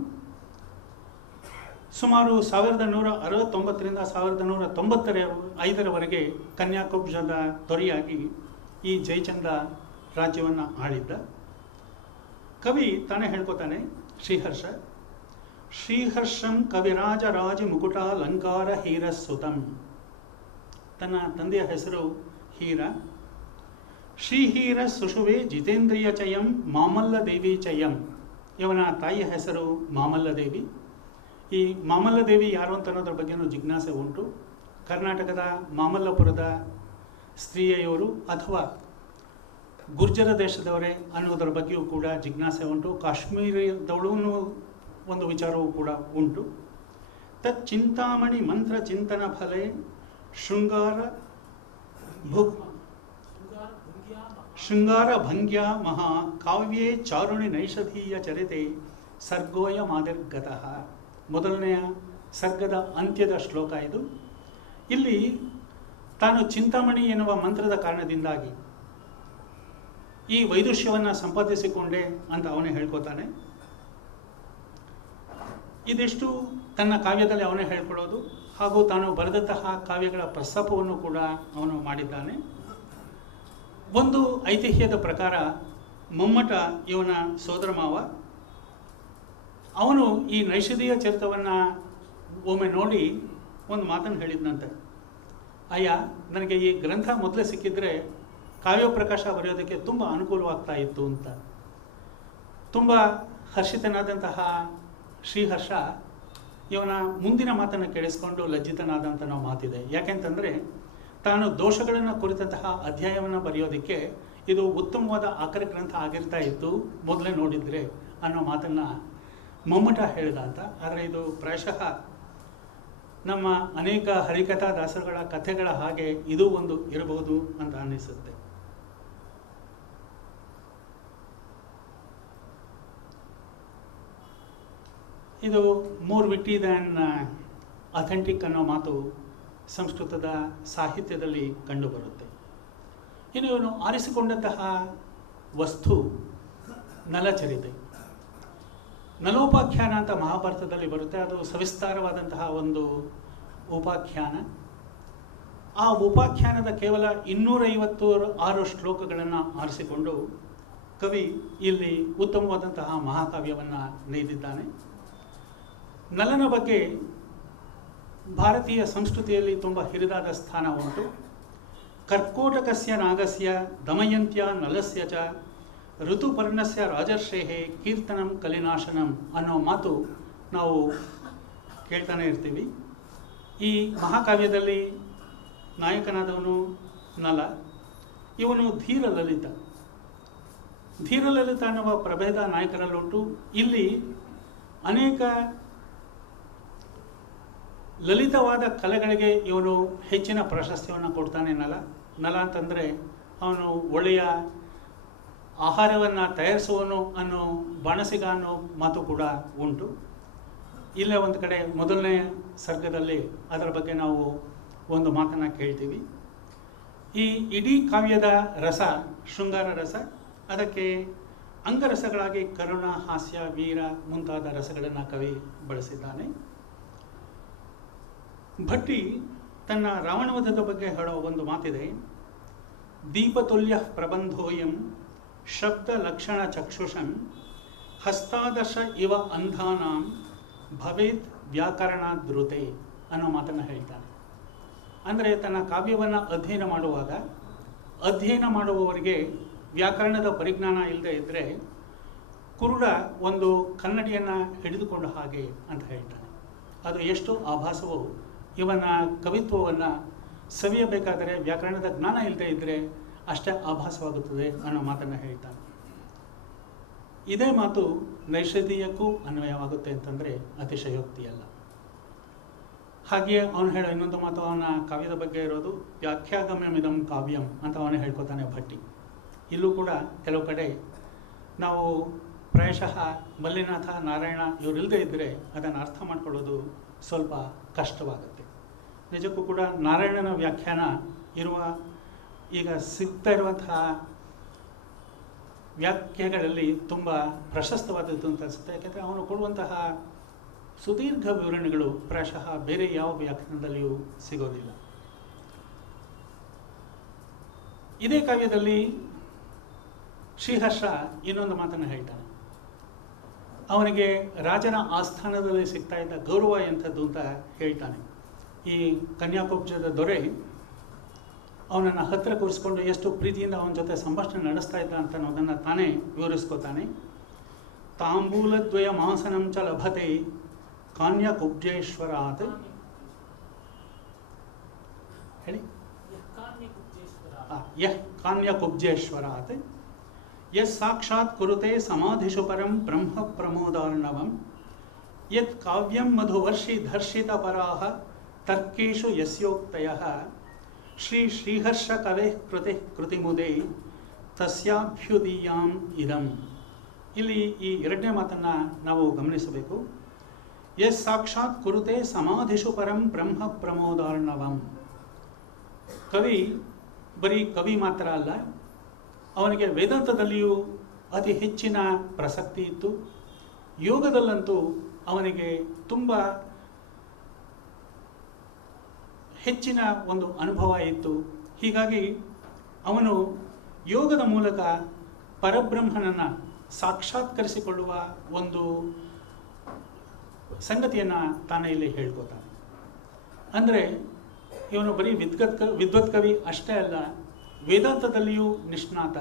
ಸುಮಾರು 1169ರಿಂದ 1195ರವರೆಗೆ ಕನ್ಯಾಕುಬ್ಜದ ದೊರೆಯಾಗಿ ಈ ಜಯಚಂದ್ರ ರಾಜ್ಯವನ್ನು ಆಳಿದ್ದ. ಕವಿ ತಾನೇ ಹೇಳ್ಕೊತಾನೆ, ಶ್ರೀಹರ್ಷಂ ಕವಿರಾಜ ರಾಜ ಮುಕುಟ ಲಂಕಾರ ಹೀರಸ್ಸುತಂ. ತನ್ನ ತಂದೆಯ ಹೆಸರು ಹೀರ. ಶ್ರೀಹೀರ ಸುಷುವೆ ಜಿತೇಂದ್ರಿಯ ಚಯಂ ಮಾಮಲ್ಲ ದೇವಿ ಚಯಂ. ಇವನ ತಾಯಿಯ ಹೆಸರು ಮಾಮಲ್ಲ ದೇವಿ. ಈ ಮಾಮಲ್ಲ ದೇವಿ ಯಾರು ಅಂತ ಅನ್ನೋದ್ರ ಬಗ್ಗೆನೂ ಜಿಜ್ಞಾಸೆ ಉಂಟು. ಕರ್ನಾಟಕದ ಮಾಮಲ್ಲಪುರದ ಸ್ತ್ರೀಯವರು ಅಥವಾ ಗುರ್ಜರ ದೇಶದವರೇ ಅನ್ನೋದರ ಬಗ್ಗೆಯೂ ಕೂಡ ಜಿಜ್ಞಾಸೆ ಉಂಟು. ಕಾಶ್ಮೀರದವಳೂ ಒಂದು ವಿಚಾರವೂ ಕೂಡ ಉಂಟು. ತತ್ ಚಿಂತಾಮಣಿ ಮಂತ್ರ ಚಿಂತನ ಫಲೆ ಶೃಂಗಾರ ಭಂಗ್ಯ ಮಹಾ ಕಾವ್ಯೇ ಚಾರುಣಿ ನೈಷಧೀಯ ಚರಿತೆ ಸರ್ಗೋಯ ಮಾದಿರ್ಗತಃ. ಮೊದಲನೆಯ ಸರ್ಗದ ಅಂತ್ಯದ ಶ್ಲೋಕ ಇದು. ಇಲ್ಲಿ ತಾನು ಚಿಂತಾಮಣಿ ಎನ್ನುವ ಮಂತ್ರದ ಕಾರಣದಿಂದಾಗಿ ಈ ವೈದುಷ್ಯವನ್ನು ಸಂಪಾದಿಸಿಕೊಂಡೆ ಅಂತ ಅವನೇ ಹೇಳ್ಕೊತಾನೆ. ಇದಿಷ್ಟು ತನ್ನ ಕಾವ್ಯದಲ್ಲಿ ಅವನೇ ಹೇಳ್ಕೊಳ್ಳೋದು, ಹಾಗೂ ತಾನು ಬರೆದಂತಹ ಕಾವ್ಯಗಳ ಪ್ರಸ್ತಾಪವನ್ನು ಕೂಡ ಅವನು ಮಾಡಿದ್ದಾನೆ. ಒಂದು ಐತಿಹ್ಯದ ಪ್ರಕಾರ ಮೊಮ್ಮಟ ಇವನ ಸೋದರ ಮಾವ. ಅವನು ಈ ನೈಷಧೀಯ ಚರಿತವನ್ನು ಒಮ್ಮೆ ನೋಡಿ ಒಂದು ಮಾತನ್ನು ಹೇಳಿದ್ನಂತೆ, ಅಯ್ಯ, ನನಗೆ ಈ ಗ್ರಂಥ ಮೊದಲೇ ಸಿಕ್ಕಿದ್ರೆ ಕಾವ್ಯ ಪ್ರಕಾಶ ಬರೆಯೋದಕ್ಕೆ ತುಂಬ ಅನುಕೂಲವಾಗ್ತಾ ಇತ್ತು ಅಂತ. ತುಂಬ ಹರ್ಷಿತನಾದಂತಹ ಶ್ರೀಹರ್ಷ ಇವನ ಮುಂದಿನ ಮಾತನ್ನು ಕೇಳಿಸ್ಕೊಂಡು ಲಜ್ಜಿತನಾದಂಥ ನಾವು ಮಾತಿದೆ. ಯಾಕೆಂತಂದರೆ ತಾನು ದೋಷಗಳನ್ನು ಕುರಿತಂತಹ ಅಧ್ಯಾಯವನ್ನು ಬರೆಯೋದಕ್ಕೆ ಇದು ಉತ್ತಮವಾದ ಆಕರ ಗ್ರಂಥ ಆಗಿರ್ತಾ ಇತ್ತು ಮೊದಲೇ ನೋಡಿದರೆ ಅನ್ನೋ ಮಾತನ್ನು ಮೊಮ್ಮಟ ಹೇಳಿದ ಅಂತ. ಆದರೆ ಇದು ಪ್ರಾಯಶಃ ನಮ್ಮ ಅನೇಕ ಹರಿಕಥಾ ದಾಸರುಗಳ ಕಥೆಗಳ ಹಾಗೆ ಇದು ಒಂದು ಇರಬಹುದು ಅಂತ ಅನ್ನಿಸುತ್ತೆ. ಇದು ಮೋರ್ ವಿಟಿ ದ್ಯಾನ್ ಅಥೆಂಟಿಕ್ ಅನ್ನೋ ಮಾತು ಸಂಸ್ಕೃತದ ಸಾಹಿತ್ಯದಲ್ಲಿ ಕಂಡುಬರುತ್ತೆ. ಇನ್ನು ಇವನು ಆರಿಸಿಕೊಂಡಂತಹ ವಸ್ತು ನಲಚರಿತೆ. ನಲೋಪಾಖ್ಯಾನ ಅಂತ ಮಹಾಭಾರತದಲ್ಲಿ ಬರುತ್ತೆ. ಅದು ಸವಿಸ್ತಾರವಾದಂತಹ ಒಂದು ಉಪಾಖ್ಯಾನ. ಆ ಉಪಾಖ್ಯಾನದ ಕೇವಲ 256 ಶ್ಲೋಕಗಳನ್ನು ಆರಿಸಿಕೊಂಡು ಕವಿ ಇಲ್ಲಿ ಉತ್ತಮವಾದಂತಹ ಮಹಾಕಾವ್ಯವನ್ನು ನೇಯ್ದಿದ್ದಾನೆ. ನಲನ ಬಗ್ಗೆ ಭಾರತೀಯ ಸಂಸ್ಕೃತಿಯಲ್ಲಿ ತುಂಬ ಹಿರಿದಾದ ಸ್ಥಾನ ಉಂಟು. ಕರ್ಕೋಟಕಸ್ಯ ನಾಗಸ್ಯ ದಮಯಂತ್ಯ ನಲಸ್ಯ ಚ ಋತುಪರ್ಣಸ್ಯ ರಾಜರ್ಷೇಹೇ ಕೀರ್ತನಂ ಕಲಿನಾಶನಂ ಅನ್ನೋ ಮಾತು ನಾವು ಕೇಳ್ತಾನೆ ಇರ್ತೀವಿ. ಈ ಮಹಾಕಾವ್ಯದಲ್ಲಿ ನಾಯಕನಾದವನು ನಲ. ಇವನು ಧೀರಲಲಿತ. ಧೀರಲಲಿತ ಅನ್ನುವ ಪ್ರಭೇದ ನಾಯಕರಲ್ಲುಂಟು. ಇಲ್ಲಿ ಅನೇಕ ಲಲಿತವಾದ ಕಲೆಗಳಿಗೆ ಇವನು ಹೆಚ್ಚಿನ ಪ್ರಾಶಸ್ತ್ಯವನ್ನು ಕೊಡ್ತಾನೆ. ನಲ ಅಂತಂದರೆ ಅವನು ಒಳ್ಳೆಯ ಆಹಾರವನ್ನು ತಯಾರಿಸುವನು ಅನ್ನೋ ಬಾಣಸಿಗ ಅನ್ನೋ ಮಾತು ಕೂಡ ಉಂಟು. ಇಲ್ಲೇ ಒಂದು ಕಡೆ ಮೊದಲನೇ ಸರ್ಗದಲ್ಲಿ ಅದರ ಬಗ್ಗೆ ನಾವು ಒಂದು ಮಾತನ್ನು ಕೇಳ್ತೀವಿ. ಈ ಇಡೀ ಕಾವ್ಯದ ರಸ ಶೃಂಗಾರ ರಸ. ಅದಕ್ಕೆ ಅಂಗರಸಗಳಾಗಿ ಕರುಣ, ಹಾಸ್ಯ, ವೀರ ಮುಂತಾದ ರಸಗಳನ್ನು ಕವಿ ಬಳಸಿದ್ದಾನೆ. ಭಟ್ಟಿ ತನ್ನ ರಾವಣವಧದ ಬಗ್ಗೆ ಹೇಳೋ ಒಂದು ಮಾತಿದೆ. ದೀಪತುಲ್ಯ ಪ್ರಬಂಧೋಯಂ ಶಬ್ದ ಲಕ್ಷಣ ಚಕ್ಷುಷಂ ಹಸ್ತಾದಶ ಇವ ಅಂಧಾನಾಂ ಭವೇತ್ ವ್ಯಾಕರಣ ದ್ರುತೆ ಅನ್ನೋ ಮಾತನ್ನು ಹೇಳ್ತಾನೆ. ಅಂದರೆ ತನ್ನ ಕಾವ್ಯವನ್ನು ಅಧ್ಯಯನ ಮಾಡುವವರಿಗೆ ವ್ಯಾಕರಣದ ಪರಿಜ್ಞಾನ ಇಲ್ಲದೆ ಇದ್ದರೆ ಕುರುಡ ಒಂದು ಕನ್ನಡಿಯನ್ನು ಹಿಡಿದುಕೊಂಡು ಹಾಗೆ ಅಂತ ಹೇಳ್ತಾನೆ. ಅದು ಎಷ್ಟು ಆಭಾಸವೋ, ಇವನ ಕವಿತ್ವವನ್ನು ಸವಿಯಬೇಕಾದರೆ ವ್ಯಾಕರಣದ ಜ್ಞಾನ ಇಲ್ಲದೆ ಇದ್ದರೆ ಅಷ್ಟೇ ಆಭಾಸವಾಗುತ್ತದೆ ಅನ್ನೋ ಮಾತನ್ನು ಹೇಳ್ತಾನೆ. ಇದೇ ಮಾತು ನೈಷಧೀಯಕ್ಕೂ ಅನ್ವಯವಾಗುತ್ತೆ ಅಂತಂದರೆ ಅತಿಶಯೋಕ್ತಿಯಲ್ಲ. ಹಾಗೆಯೇ ಅವನು ಹೇಳೋ ಇನ್ನೊಂದು ಮಾತು ಅವನ ಕಾವ್ಯದ ಬಗ್ಗೆ ಇರೋದು ವ್ಯಾಖ್ಯಾಗಮ್ಯಮಿದಂ ಕಾವ್ಯಂ ಅಂತ ಅವನೇ ಹೇಳ್ಕೊತಾನೆ ಭಟ್ಟಿ. ಇಲ್ಲೂ ಕೂಡ ಕೆಲವು ಕಡೆ ನಾವು ಪ್ರಾಯಶಃ ಮಲ್ಲಿನಾಥ, ನಾರಾಯಣ ಇವರಿಲ್ಲದೆ ಇದ್ದರೆ ಅದನ್ನು ಅರ್ಥ ಮಾಡ್ಕೊಳ್ಳೋದು ಸ್ವಲ್ಪ ಕಷ್ಟವಾಗುತ್ತೆ. ನಿಜಕ್ಕೂ ಕೂಡ ನಾರಾಯಣನ ವ್ಯಾಖ್ಯಾನ ಈಗ ಸಿಗ್ತಾ ಇರುವಂತಹ ವ್ಯಾಖ್ಯೆಗಳಲ್ಲಿ ತುಂಬ ಪ್ರಶಸ್ತವಾದದ್ದು ಅಂತ ಅನಿಸುತ್ತೆ. ಯಾಕೆಂದರೆ ಅವನು ಕೊಡುವಂತಹ ಸುದೀರ್ಘ ವಿವರಣೆಗಳು ಪ್ರಾಯಶಃ ಬೇರೆ ಯಾವ ವ್ಯಾಖ್ಯಾನದಲ್ಲಿಯೂ ಸಿಗೋದಿಲ್ಲ. ಇದೇ ಕಾವ್ಯದಲ್ಲಿ ಶ್ರೀಹರ್ಷ ಇನ್ನೊಂದು ಮಾತನ್ನು ಹೇಳ್ತಾನೆ. ಅವನಿಗೆ ರಾಜನ ಆಸ್ಥಾನದಲ್ಲಿ ಸಿಗ್ತಾ ಇದ್ದ ಗೌರವ ಎಂಥದ್ದು ಅಂತ ಹೇಳ್ತಾನೆ. ಈ ಕನ್ಯಾಕುಬ್ಜದ ದೊರೆ ಅವನನ್ನು ಹತ್ತಿರ ಕೂರಿಸ್ಕೊಂಡು ಎಷ್ಟು ಪ್ರೀತಿಯಿಂದ ಅವನ ಜೊತೆ ಸಂಭಾಷಣೆ ನಡೆಸ್ತಾ ಇದ್ದ ಅಂತ ಅನ್ನೋದನ್ನು ತಾನೇ ವಿವರಿಸ್ಕೋತಾನೆ. ತಾಂಬೂಲದ್ವಯ ಮಾಸನಂ ಚ ಲಭತೆ ಕಾನ್ಯಕುಬ್ಜೇಶ್ವರಾತ್. ಹೇಳಿ. ಯಃ ಕಾನ್ಯಕುಬ್ಜೇಶ್ವರಾತ್ ಯತ್ ಸಾಕ್ಷಾತ್ ಕುರುತೆ ಸಮಾಧಿಷು ಪರಂ ಬ್ರಹ್ಮ ಪ್ರಮೋದಾರ್ಣವಂ ಯತ್ ಕಾವ್ಯಂ ಮಧುವರ್ಷಿ ಧರ್ಷಿತ ಪರಾಹ ತರ್ಕೇಶು ಯಸ್ಯೋಕ್ತಯಃ ಶ್ರೀಹರ್ಷ ಕವೆ ಕೃತಿಮುದೇ ತಸ್ಯಾಭ್ಯುದೀಯಾಂ ಇದಂ. ಇಲ್ಲಿ ಈ ಎರಡನೇ ಮಾತನ್ನು ನಾವು ಗಮನಿಸಬೇಕು. ಯಸ್ ಸಾಕ್ಷಾತ್ ಕುರುತೆ ಸಮಾಧಿಷು ಪರಂ ಬ್ರಹ್ಮ ಪ್ರಮೋದಾರ್ಣವಂ. ಕವಿ ಬರೀ ಕವಿ ಮಾತ್ರ ಅಲ್ಲ, ಅವನಿಗೆ ವೇದಾಂತದಲ್ಲಿಯೂ ಅತಿ ಹೆಚ್ಚಿನ ಪ್ರಸಕ್ತಿ ಇತ್ತು. ಯೋಗದಲ್ಲಂತೂ ಅವನಿಗೆ ತುಂಬ ಹೆಚ್ಚಿನ ಒಂದು ಅನುಭವ ಇತ್ತು. ಹೀಗಾಗಿ ಅವನು ಯೋಗದ ಮೂಲಕ ಪರಬ್ರಹ್ಮನನ್ನು ಸಾಕ್ಷಾತ್ಕರಿಸಿಕೊಳ್ಳುವ ಒಂದು ಸಂಗತಿಯನ್ನು ತಾನೇ ಇಲ್ಲಿ ಹೇಳ್ಕೊತಾನೆ. ಅಂದರೆ ಇವನು ಬರೀ ವಿದ್ವತ್ ಕವಿ ಅಷ್ಟೇ ಅಲ್ಲ, ವೇದಾಂತದಲ್ಲಿಯೂ ನಿಷ್ಣಾತ,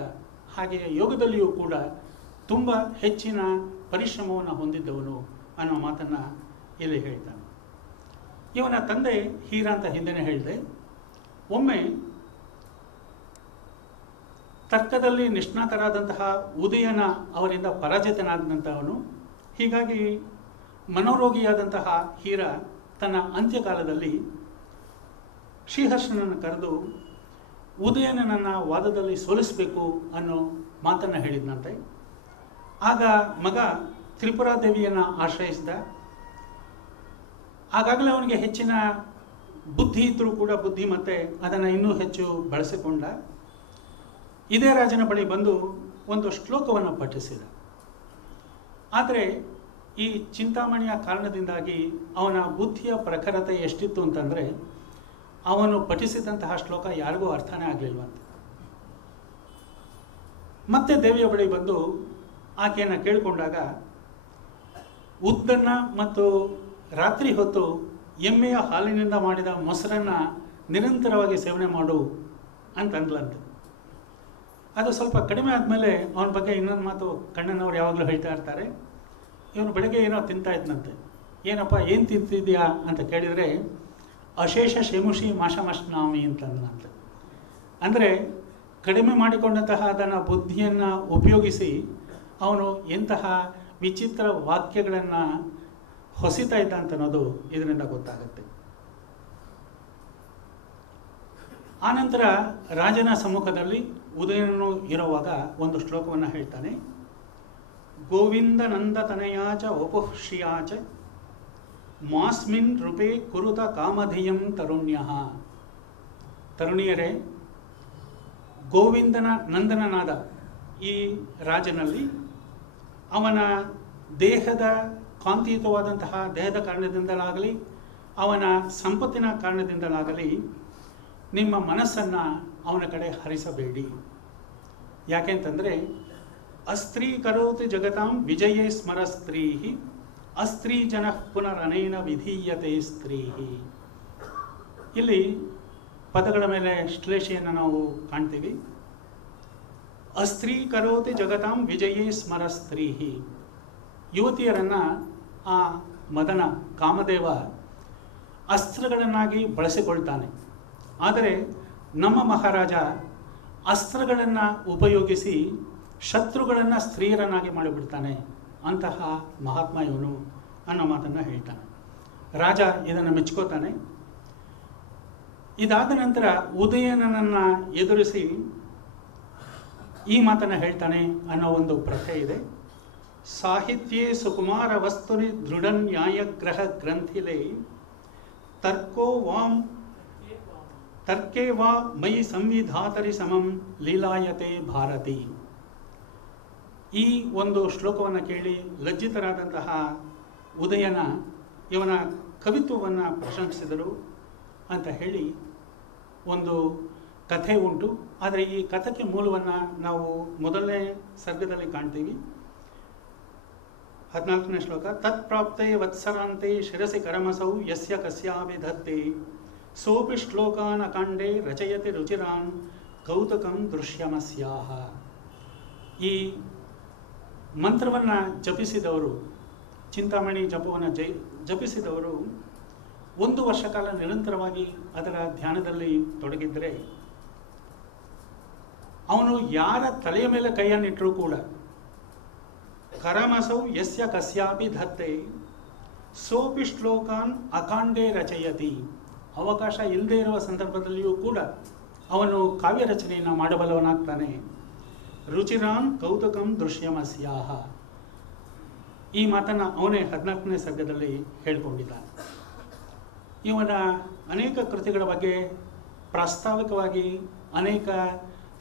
ಹಾಗೆಯೇ ಯೋಗದಲ್ಲಿಯೂ ಕೂಡ ತುಂಬ ಹೆಚ್ಚಿನ ಪರಿಶ್ರಮವನ್ನು ಹೊಂದಿದ್ದವನು ಅನ್ನೋ ಮಾತನ್ನು ಇಲ್ಲಿ ಹೇಳ್ತಾನೆ. ಇವನ ತಂದೆ ಹೀರ ಅಂತ ಹಿಂದೆನೇ ಹೇಳಿದೆ. ಒಮ್ಮೆ ತರ್ಕದಲ್ಲಿ ನಿಷ್ಣಾತರಾದಂತಹ ಉದಯನ ಅವರಿಂದ ಪರಾಜಿತನಾದಂಥವನು. ಹೀಗಾಗಿ ಮನೋರೋಗಿಯಾದಂತಹ ಹೀರ ತನ್ನ ಅಂತ್ಯಕಾಲದಲ್ಲಿ ಶ್ರೀಹರ್ಷನನ್ನು ಕರೆದು ಉದಯನನನ್ನು ವಾದದಲ್ಲಿ ಸೋಲಿಸಬೇಕು ಅನ್ನೋ ಮಾತನ್ನು ಹೇಳಿದ್ನಂತೆ. ಆಗ ಮಗ ತ್ರಿಪುರಾದೇವಿಯನ್ನು ಆಶ್ರಯಿಸಿದ. ಆಗಾಗಲೇ ಅವನಿಗೆ ಹೆಚ್ಚಿನ ಬುದ್ಧಿ ಇದ್ದರೂ ಕೂಡ ಬುದ್ಧಿಮತ್ತೆ ಅದನ್ನು ಇನ್ನೂ ಹೆಚ್ಚು ಬಳಸಿಕೊಂಡ. ಇದೇ ರಾಜನ ಬಳಿ ಬಂದು ಒಂದು ಶ್ಲೋಕವನ್ನು ಪಠಿಸಿದ. ಆದರೆ ಈ ಚಿಂತಾಮಣಿಯ ಕಾರಣದಿಂದಾಗಿ ಅವನ ಬುದ್ಧಿಯ ಪ್ರಖರತೆ ಎಷ್ಟಿತ್ತು ಅಂತಂದರೆ ಅವನು ಪಠಿಸಿದಂತಹ ಶ್ಲೋಕ ಯಾರಿಗೂ ಅರ್ಥನೇ ಆಗಲಿಲ್ವಂತೆ. ಮತ್ತೆ ದೇವಿಯ ಬಳಿ ಬಂದು ಆಕೆಯನ್ನು ಕೇಳಿಕೊಂಡಾಗ ಉದ್ದನ್ನ ಮತ್ತು ರಾತ್ರಿ ಹೊತ್ತು ಎಮ್ಮೆಯ ಹಾಲಿನಿಂದ ಮಾಡಿದ ಮೊಸರನ್ನು ನಿರಂತರವಾಗಿ ಸೇವನೆ ಮಾಡು ಅಂತಂದ್ಲಂತೆ. ಅದು ಸ್ವಲ್ಪ ಕಡಿಮೆ ಆದಮೇಲೆ ಅವನ ಬಗ್ಗೆ ಇನ್ನೊಂದು ಮಾತು ಕಣ್ಣನವ್ರು ಯಾವಾಗಲೂ ಹೇಳ್ತಾ ಇರ್ತಾರೆ. ಇವನು ಬೆಳಗ್ಗೆ ಏನೋ ತಿಂತಾ ಇದ್ನಂತೆ. ಏನಪ್ಪ ಏನು ತಿಂತಿದ್ಯಾ ಅಂತ ಕೇಳಿದರೆ ಅಶೇಷ ಶೇಮುಷಿ ಮಾಷಮಶ್ನಾಮಿ ಅಂತಂದಂತೆ. ಅಂದರೆ ಕಡಿಮೆ ಮಾಡಿಕೊಂಡಂತಹ ಅದನ್ನು ಬುದ್ಧಿಯನ್ನು ಉಪಯೋಗಿಸಿ ಅವನು ಎಂತಹ ವಿಚಿತ್ರ ವಾಕ್ಯಗಳನ್ನು ಹೊಸಿತಾ ಇದ್ದ ಅಂತ ಅನ್ನೋದು ಇದರಿಂದ ಗೊತ್ತಾಗುತ್ತೆ. ಆನಂತರ ರಾಜನ ಸಮ್ಮುಖದಲ್ಲಿ ಉದಯನನು ಇರುವಾಗ ಒಂದು ಶ್ಲೋಕವನ್ನು ಹೇಳ್ತಾನೆ. ಗೋವಿಂದ ನಂದತನಯಾಚ ವಪುಃ ಶ್ರಿಯಾಚ ಮಾಸ್ಮಿನ್ ರೂಪೇ ಕುರುತ ಕಾಮಧಿಯಂ ತರುಣ್ಯಃ. ತರುಣಿಯರೇ, ಗೋವಿಂದನ ನಂದನನಾದ ಈ ರಾಜನಲ್ಲಿ ಅವನ ದೇಹದ ಕಾಂತಿಯುತವಾದಂತಹ ದೇಹದ ಕಾರಣದಿಂದಲಾಗಲಿ ಅವನ ಸಂಪತ್ತಿನ ಕಾರಣದಿಂದಲಾಗಲಿ ನಿಮ್ಮ ಮನಸ್ಸನ್ನು ಅವನ ಕಡೆ ಹರಿಸಬೇಡಿ. ಯಾಕೆಂತಂದರೆ ಅಸ್ತ್ರೀ ಕರೋತಿ ಜಗತಾಂ ವಿಜಯೇ ಸ್ಮರ ಸ್ತ್ರೀ ಅಸ್ತ್ರೀ ಜನ ಪುನರನೇನ ವಿಧೀಯತೆ ಸ್ತ್ರೀ. ಇಲ್ಲಿ ಪದಗಳ ಮೇಲೆ ಶ್ಲೇಷೆಯನ್ನು ನಾವು ಕಾಣ್ತೀವಿ. ಅಸ್ತ್ರೀ ಕರೋತಿ ಜಗತಾಂ ವಿಜಯೇ ಸ್ಮರ ಸ್ತ್ರೀ. ಯುವತಿಯರನ್ನು ಆ ಮದನ ಕಾಮದೇವ ಅಸ್ತ್ರಗಳನ್ನಾಗಿ ಬಳಸಿಕೊಳ್ತಾನೆ. ಆದರೆ ನಮ್ಮ ಮಹಾರಾಜ ಅಸ್ತ್ರಗಳನ್ನು ಉಪಯೋಗಿಸಿ ಶತ್ರುಗಳನ್ನು ಸ್ತ್ರೀಯರನ್ನಾಗಿ ಮಾಡಿಬಿಡ್ತಾನೆ. ಅಂತಹ ಮಹಾತ್ಮ ಇವನು ಅನ್ನೋ ಮಾತನ್ನು ಹೇಳ್ತಾನೆ. ರಾಜ ಇದನ್ನು ಮೆಚ್ಕೋತಾನೆ. ಇದಾದ ನಂತರ ಉದಯನನನ್ನು ಎದುರಿಸಿ ಈ ಮಾತನ್ನು ಹೇಳ್ತಾನೆ ಅನ್ನೋ ಒಂದು ಪ್ರಶ್ನೆ ಇದೆ. ಸಾಹಿತ್ಯೇ ಸುಕುಮಾರ ವಸ್ತುನಿ ದೃಢ ನ್ಯಾಯಗ್ರಹ ಗ್ರಂಥಿಲೆ ತರ್ಕೇ ವಾ ಮಯಿ ಸಂವಿಧಾತರಿ ಸಮಂ ಲೀಲಾಯತೆ ಭಾರತಿ. ಈ ಒಂದು ಶ್ಲೋಕವನ್ನು ಕೇಳಿ ಲಜ್ಜಿತರಾದಂತಹ ಉದಯನ ಇವನ ಕವಿತ್ವವನ್ನು ಪ್ರಶಂಸಿಸಿದರು ಅಂತ ಹೇಳಿ ಒಂದು ಕಥೆ ಉಂಟು. ಆದರೆ ಈ ಕಥೆಗೆ ಮೂಲವನ್ನು ನಾವು ಮೊದಲನೇ ಸರ್ಗದಲ್ಲಿ ಕಾಣ್ತೀವಿ. 14ನೇ ಶ್ಲೋಕ. ತತ್ಪ್ರಾಪ್ತೆ ವತ್ಸರಾಂತೆ ಶಿರಸಿ ಕರಮಸೌ ಯಸ್ಯ ಕಸ್ಯಾಪಿ ಧತ್ತೆ ಸೋಪಿ ಶ್ಲೋಕಾನ್ ಅಕಾಂಡೇ ರಚಯತಿ ರುಚಿರಾನ್ ಕೌತುಕಂ ದೃಶ್ಯಮಸ್ಯಾಹ. ಈ ಮಂತ್ರವನ್ನು ಜಪಿಸಿದವರು, ಚಿಂತಾಮಣಿ ಜಪವನ್ನು ಜಪಿಸಿದವರು 1 ವರ್ಷ ಕಾಲ ನಿರಂತರವಾಗಿ ಅದರ ಧ್ಯಾನದಲ್ಲಿ ತೊಡಗಿದ್ದರೆ ಅವನು ಯಾರ ತಲೆಯ ಮೇಲೆ ಕೈಯನ್ನಿಟ್ಟರೂ ಕೂಡ ಕರಮಸೌ ಯಸ್ಯ ಕಸ್ಯಾಪಿ ಧತ್ತೆ ಸೋಪಿ ಶ್ಲೋಕಾನ್ ಅಕಾಂಡೇ ರಚಯತಿ. ಅವಕಾಶ ಇಲ್ಲದೆ ಇರುವ ಸಂದರ್ಭದಲ್ಲಿಯೂ ಕೂಡ ಅವನು ಕಾವ್ಯ ರಚನೆಯನ್ನು ಮಾಡಬಲ್ಲವನಾಗ್ತಾನೆ. ರುಚಿರಾನ್ ಕೌತುಕಂ ದೃಶ್ಯಮಸ್ಯಾಹ. ಈ ಮಾತನ್ನು ಅವನೇ 14ನೇ ಸರ್ಗದಲ್ಲಿ ಹೇಳ್ಕೊಂಡಿದ್ದಾನೆ. ಇವನ ಅನೇಕ ಕೃತಿಗಳ ಬಗ್ಗೆ ಪ್ರಾಸ್ತಾವಿಕವಾಗಿ ಅನೇಕ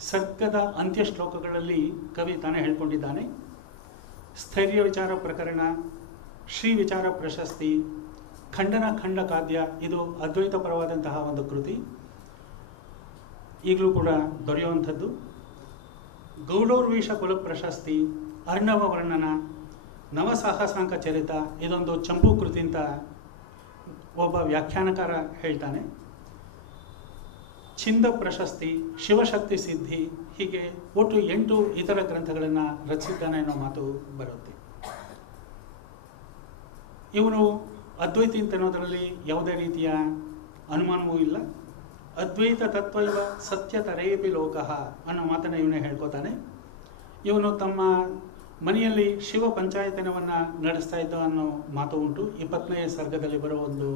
ಸರ್ಗದ ಅಂತ್ಯ ಶ್ಲೋಕಗಳಲ್ಲಿ ಕವಿ ತಾನೇ ಹೇಳ್ಕೊಂಡಿದ್ದಾನೆ. ಸ್ಥೈರ್ಯ ವಿಚಾರ ಪ್ರಕರಣ, ಶ್ರೀ ವಿಚಾರ ಪ್ರಶಸ್ತಿ, ಖಂಡನ ಖಂಡ ಕಾದ್ಯ, ಇದು ಅದ್ವೈತಪರವಾದಂತಹ ಒಂದು ಕೃತಿ, ಈಗಲೂ ಕೂಡ ದೊರೆಯುವಂಥದ್ದು. ಗೌಡೋರ್ವೀಶ ಕುಲ ಪ್ರಶಸ್ತಿ, ಅರ್ಣವ ವರ್ಣನ, ನವಸಾಹಸಾಂಕ ಚರಿತ, ಇದೊಂದು ಚಂಪು ಕೃತಿ ಅಂತ ಒಬ್ಬ ವ್ಯಾಖ್ಯಾನಕಾರ ಹೇಳ್ತಾನೆ. ಛಿಂದ ಪ್ರಶಸ್ತಿ, ಶಿವಶಕ್ತಿ ಸಿದ್ಧಿ, ಹೀಗೆ ಒಟ್ಟು 8 ಇತರ ಗ್ರಂಥಗಳನ್ನು ರಚಿಸಿದ್ದಾನೆ ಅನ್ನೋ ಮಾತು ಬರುತ್ತೆ. ಇವನು ಅದ್ವೈತಿ ಅಂತನ್ನೋದರಲ್ಲಿ ಯಾವುದೇ ರೀತಿಯ ಅನುಮಾನವೂ ಇಲ್ಲ. ಅದ್ವೈತ ತತ್ವೈವ ಸತ್ಯತರೇಪಿ ಲೋಕಃ ಅನ್ನೋ ಮಾತನ್ನು ಇವನೇ ಹೇಳ್ಕೊತಾನೆ. ಇವನು ತಮ್ಮ ಮನೆಯಲ್ಲಿ ಶಿವ ಪಂಚಾಯತನವನ್ನು ನಡೆಸ್ತಾ ಇದ್ದ ಅನ್ನೋ ಮಾತು ಉಂಟು 20ನೇ ಸರ್ಗದಲ್ಲಿ ಬರೋ ಒಂದು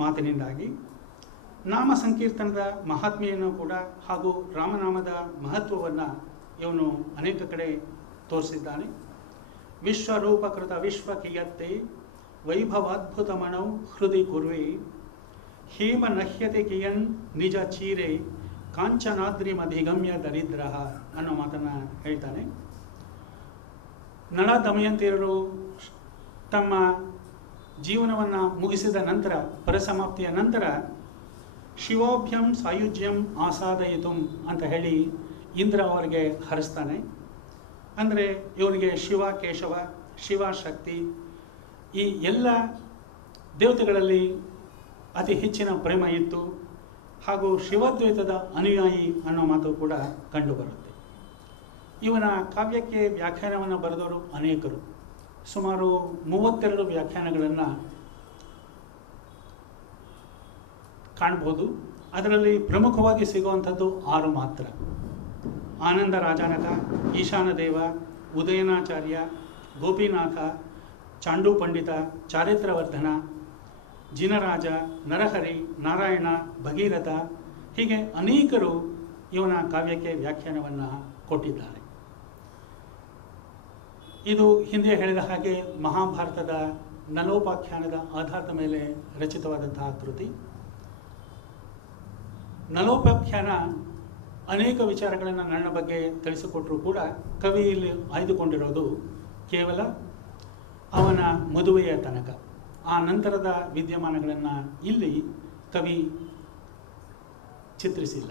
ಮಾತಿನಿಂದಾಗಿ. ನಾಮ ಸಂಕೀರ್ತನದ ಮಹಾತ್ಮೆಯನ್ನು ಕೂಡ ಹಾಗೂ ರಾಮನಾಮದ ಮಹತ್ವವನ್ನು ಇವನು ಅನೇಕ ಕಡೆ ತೋರಿಸಿದ್ದಾನೆ. ವಿಶ್ವರೂಪಕೃತ ವಿಶ್ವಕೀಯತ್ತೆ ವೈಭವಾದ್ಭುತ ಮನೌ ಹೃದಯ ಕುರ್ವೆ ಹೇಮ ನಹ್ಯತೆ ಕಿಯನ್ ನಿಜ ಚೀರೆ ಕಾಂಚನಾದ್ರಿಮಧಿಗಮ್ಯ ದರಿದ್ರ ಅನ್ನೋ ಮಾತನ್ನು ಹೇಳ್ತಾನೆ. ನಳ ದಮಯಂತಿಯರು ತಮ್ಮ ಜೀವನವನ್ನು ಮುಗಿಸಿದ ನಂತರ, ಪರಿಸಮಾಪ್ತಿಯ ನಂತರ ಶಿವೋಭ್ಯಂ ಸಾಯುಜ್ಯಂ ಆಸಾದಯಿತುಂ ಅಂತ ಹೇಳಿ ಇಂದ್ರ ಅವರಿಗೆ ಹರಿಸ್ತಾನೆ. ಅಂದರೆ ಇವರಿಗೆ ಶಿವ ಕೇಶವ, ಶಿವ ಶಕ್ತಿ, ಈ ಎಲ್ಲ ದೇವತೆಗಳಲ್ಲಿ ಅತಿ ಹೆಚ್ಚಿನ ಪ್ರೇಮ ಇತ್ತು. ಹಾಗೂ ಶಿವದ್ವೈತದ ಅನುಯಾಯಿ ಅನ್ನೋ ಮಾತು ಕೂಡ ಕಂಡುಬರುತ್ತೆ. ಇವನ ಕಾವ್ಯಕ್ಕೆ ವ್ಯಾಖ್ಯಾನವನ್ನು ಬರೆದವರು ಅನೇಕರು. ಸುಮಾರು 32 ವ್ಯಾಖ್ಯಾನಗಳನ್ನು ಕಾಣ್ಬೋದು. ಅದರಲ್ಲಿ ಪ್ರಮುಖವಾಗಿ ಸಿಗುವಂಥದ್ದು 6 ಮಾತ್ರ. ಆನಂದ ರಾಜಾನಕ, ಈಶಾನದೇವ, ಉದಯನಾಚಾರ್ಯ, ಗೋಪಿನಾಥ, ಚಾಂಡು ಪಂಡಿತ, ಚಾರಿತ್ರವರ್ಧನ, ಜಿನರಾಜ, ನರಹರಿ, ನಾರಾಯಣ, ಭಗೀರಥ, ಹೀಗೆ ಅನೇಕರು ಇವನ ಕಾವ್ಯಕ್ಕೆ ವ್ಯಾಖ್ಯಾನವನ್ನು ಕೊಟ್ಟಿದ್ದಾರೆ. ಇದು ಹಿಂದೆ ಹೇಳಿದ ಹಾಗೆ ಮಹಾಭಾರತದ ನಲೋಪಾಖ್ಯಾನದ ಆಧಾರದ ಮೇಲೆ ರಚಿತವಾದಂತಹ ಕೃತಿ. ನಲೋಪಾಖ್ಯಾನ ಅನೇಕ ವಿಚಾರಗಳನ್ನು ನನ್ನ ಬಗ್ಗೆ ತಿಳಿಸಿಕೊಟ್ಟರೂ ಕೂಡ ಕವಿ ಇಲ್ಲಿ ಆಯ್ದುಕೊಂಡಿರೋದು ಕೇವಲ ಅವನ ಮದುವೆಯ ತನಕ. ಆ ನಂತರದ ವಿದ್ಯಮಾನಗಳನ್ನು ಇಲ್ಲಿ ಕವಿ ಚಿತ್ರಿಸಿಲ್ಲ.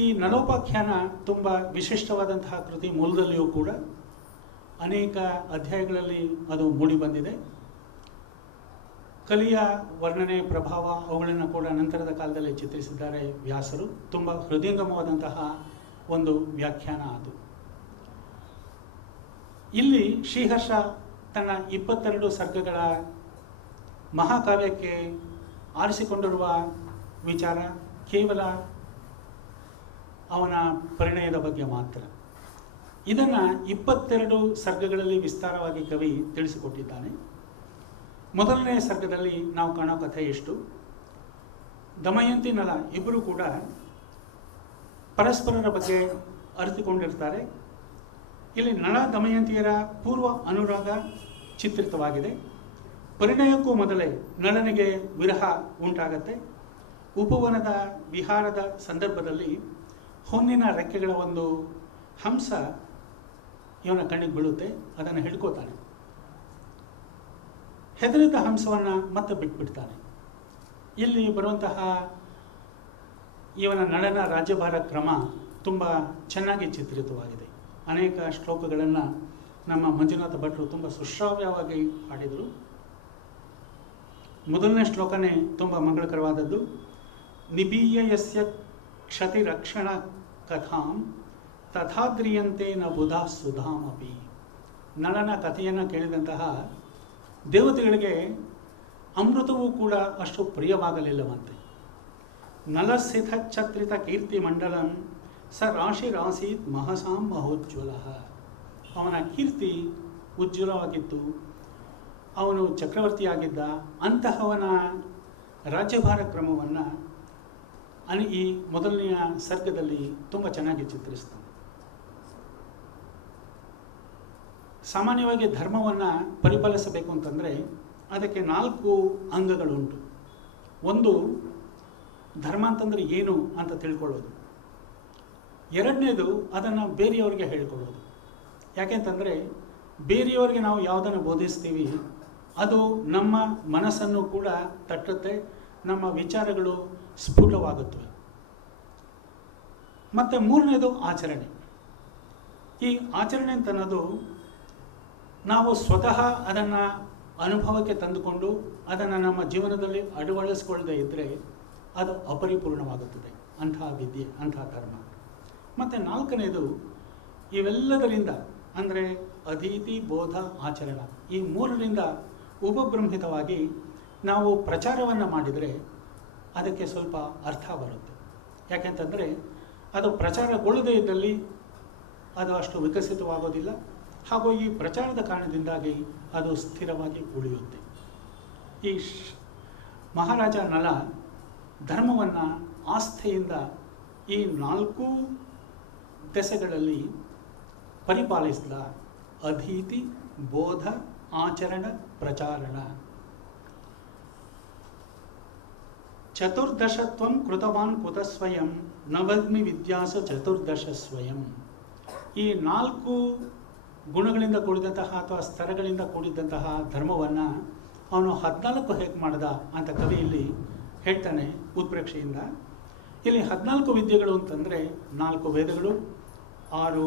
ಈ ನಳೋಪಾಖ್ಯಾನ ತುಂಬ ವಿಶಿಷ್ಟವಾದಂತಹ ಕೃತಿ. ಮೂಲದಲ್ಲಿಯೂ ಕೂಡ ಅನೇಕ ಅಧ್ಯಾಯಗಳಲ್ಲಿ ಅದು ಮೂಡಿಬಂದಿದೆ. ಕಲಿಯ ವರ್ಣನೆ, ಪ್ರಭಾವ ಅವುಗಳನ್ನು ಕೂಡ ನಂತರದ ಕಾಲದಲ್ಲಿ ಚಿತ್ರಿಸಿದ್ದಾರೆ ವ್ಯಾಸರು. ತುಂಬ ಹೃದಯಂಗಮವಾದಂತಹ ಒಂದು ವ್ಯಾಖ್ಯಾನ ಅದು. ಇಲ್ಲಿ ಶ್ರೀಹರ್ಷ ತನ್ನ 22 ಸರ್ಗಗಳ ಮಹಾಕಾವ್ಯಕ್ಕೆ ಆರಿಸಿಕೊಂಡಿರುವ ವಿಚಾರ ಕೇವಲ ಅವನ ಪರಿಣಯದ ಬಗ್ಗೆ ಮಾತ್ರ. ಇದನ್ನು 22 ಸರ್ಗಗಳಲ್ಲಿ ವಿಸ್ತಾರವಾಗಿ ಕವಿ ತಿಳಿಸಿಕೊಟ್ಟಿದ್ದಾನೆ. ಮೊದಲನೇ ಸರ್ಗದಲ್ಲಿ ನಾವು ಕಾಣೋ ಕಥೆ ಎಷ್ಟು, ದಮಯಂತಿ ನಲ ಇಬ್ಬರು ಕೂಡ ಪರಸ್ಪರರ ಬಗ್ಗೆ ಅರಿತುಕೊಂಡಿರ್ತಾರೆ. ಇಲ್ಲಿ ನಳ ದಮಯಂತಿಯರ ಪೂರ್ವ ಅನುರಾಗ ಚಿತ್ರಿತವಾಗಿದೆ. ಪರಿಣಯಕ್ಕೂ ಮೊದಲೇ ನಳನಿಗೆ ವಿರಹ ಉಂಟಾಗತ್ತೆ. ಉಪವನದ ವಿಹಾರದ ಸಂದರ್ಭದಲ್ಲಿ ಹೊನ್ನಿನ ರೆಕ್ಕೆಗಳ ಒಂದು ಹಂಸ ಇವನ ಕಣ್ಣಿಗೆ ಬೀಳುತ್ತೆ. ಅದನ್ನು ಹಿಡ್ಕೋತಾನೆ. ಹೆದರಿದ ಹಂಸವನ್ನು ಮತ್ತೆ ಬಿಟ್ಬಿಡ್ತಾನೆ. ಇಲ್ಲಿ ಬರುವಂತಹ ಇವನ ನಳನ ರಾಜ್ಯಭಾರ ಕ್ರಮ ತುಂಬ ಚೆನ್ನಾಗಿ ಚಿತ್ರಿತವಾಗಿದೆ. ಅನೇಕ ಶ್ಲೋಕಗಳನ್ನು ನಮ್ಮ ಮಂಜುನಾಥ ಭಟ್ರು ತುಂಬ ಸುಶ್ರಾವ್ಯವಾಗಿ ಹಾಡಿದರು. ಮೊದಲನೇ ಶ್ಲೋಕನೇ ತುಂಬ ಮಂಗಳಕರವಾದದ್ದು. ನಿಬೀಯ ಯಸ್ಯ ಕ್ಷತಿರಕ್ಷಣ ಕಥಾಂ ತಥಾದ್ರಿಯಂತೆ ನ ಬುಧಾ ಸುಧಾಮಪಿ. ನಳನ ಕಥೆಯನ್ನು ಕೇಳಿದಂತಹ ದೇವತೆಗಳಿಗೆ ಅಮೃತವೂ ಕೂಡ ಅಷ್ಟು ಪ್ರಿಯವಾಗಲಿಲ್ಲವಂತೆ. ನಲಸ್ಥಿತ ಛತ್ರಿತ ಕೀರ್ತಿ ಮಂಡಲಂ ಸ ರಾಶಿರಾಸೀತ್ ಮಹಸಾಂ ಮಹೋಜ್ವಲ. ಅವನ ಕೀರ್ತಿ ಉಜ್ವಲವಾಗಿತ್ತು. ಅವನು ಚಕ್ರವರ್ತಿಯಾಗಿದ್ದ. ಅಂತಹವನ ರಾಜ್ಯಭಾರ ಕ್ರಮವನ್ನು ಈ ಮೊದಲನೆಯ ಸರ್ಗದಲ್ಲಿ ತುಂಬ ಚೆನ್ನಾಗಿ ಚಿತ್ರಿಸ್ತಾನೆ. ಸಾಮಾನ್ಯವಾಗಿ ಧರ್ಮವನ್ನು ಪರಿಪಾಲಿಸಬೇಕು ಅಂತಂದರೆ ಅದಕ್ಕೆ 4 ಅಂಗಗಳುಂಟು. ಒಂದು, ಧರ್ಮ ಅಂತಂದರೆ ಏನು ಅಂತ ತಿಳ್ಕೊಳ್ಳೋದು. ಎರಡನೇದು, ಅದನ್ನು ಬೇರೆಯವರಿಗೆ ಹೇಳ್ಕೊಳ್ಳೋದು. ಯಾಕೆಂತಂದರೆ ಬೇರೆಯವರಿಗೆ ನಾವು ಯಾವುದನ್ನು ಬೋಧಿಸ್ತೀವಿ ಅದು ನಮ್ಮ ಮನಸ್ಸನ್ನು ಕೂಡ ತಟ್ಟುತ್ತೆ, ನಮ್ಮ ವಿಚಾರಗಳು ಸ್ಫುಟವಾಗುತ್ತವೆ. ಮತ್ತು ಮೂರನೇದು ಆಚರಣೆ. ಈ ಆಚರಣೆ ಅಂತನ್ನೋದು ನಾವು ಸ್ವತಃ ಅದನ್ನು ಅನುಭವಕ್ಕೆ ತಂದುಕೊಂಡು ಅದನ್ನು ನಮ್ಮ ಜೀವನದಲ್ಲಿ ಅಳವಡಿಸಿಕೊಳ್ಳದೆ ಇದ್ದರೆ ಅದು ಅಪರಿಪೂರ್ಣವಾಗುತ್ತದೆ. ಅಂತಹ ವಿದ್ಯೆ, ಅಂತಹ ಧರ್ಮ. ಮತ್ತು ನಾಲ್ಕನೇದು, ಇವೆಲ್ಲದರಿಂದ ಅಂದರೆ ಅಧೀತಿ, ಬೋಧ, ಆಚರಣ, ಈ ಮೂರರಿಂದ ಉಪಬ್ರಂಹಿತವಾಗಿ ನಾವು ಪ್ರಚಾರವನ್ನು ಮಾಡಿದರೆ ಅದಕ್ಕೆ ಸ್ವಲ್ಪ ಅರ್ಥ ಬರುತ್ತೆ. ಯಾಕೆಂತಂದರೆ ಅದು ಪ್ರಚಾರಗೊಳ್ಳದೇ ಇದ್ದಲ್ಲಿ ಅದು ಅಷ್ಟು ವಿಕಸಿತವಾಗೋದಿಲ್ಲ. ಹಾಗೂ ಈ ಪ್ರಚಾರದ ಕಾರಣದಿಂದಾಗಿ ಅದು ಸ್ಥಿರವಾಗಿ ಉಳಿಯುತ್ತೆ. ಈ ಮಹಾರಾಜ ನಲ ಧರ್ಮವನ್ನು ಆಸ್ಥೆಯಿಂದ ಈ 4 ದೆಸೆಗಳಲ್ಲಿ ಪರಿಪಾಲಿಸಿದ. ಅಧೀತಿ, ಬೋಧ, ಆಚರಣ, ಪ್ರಚಾರಣ. ಚತುರ್ದಶತ್ವಂ ಕೃತವಾನ್ ಕುತ ಸ್ವಯಂ ನವದ್ಮಿ ವಿದ್ಯಾಸು ಚತುರ್ದಶ ಸ್ವಯಂ. ಈ 4 ಗುಣಗಳಿಂದ ಕೂಡಿದಂತಹ ಅಥವಾ ಸ್ತರಗಳಿಂದ ಕೂಡಿದಂತಹ ಧರ್ಮವನ್ನು ಅವನು 14 ಹೇಗೆ ಮಾಡ್ದ ಅಂತ ಕವಿ ಇಲ್ಲಿ ಹೇಳ್ತಾನೆ ಉತ್ಪ್ರೇಕ್ಷೆಯಿಂದ. ಇಲ್ಲಿ 14 ವಿದ್ಯೆಗಳು ಅಂತಂದರೆ 4 ವೇದಗಳು, 6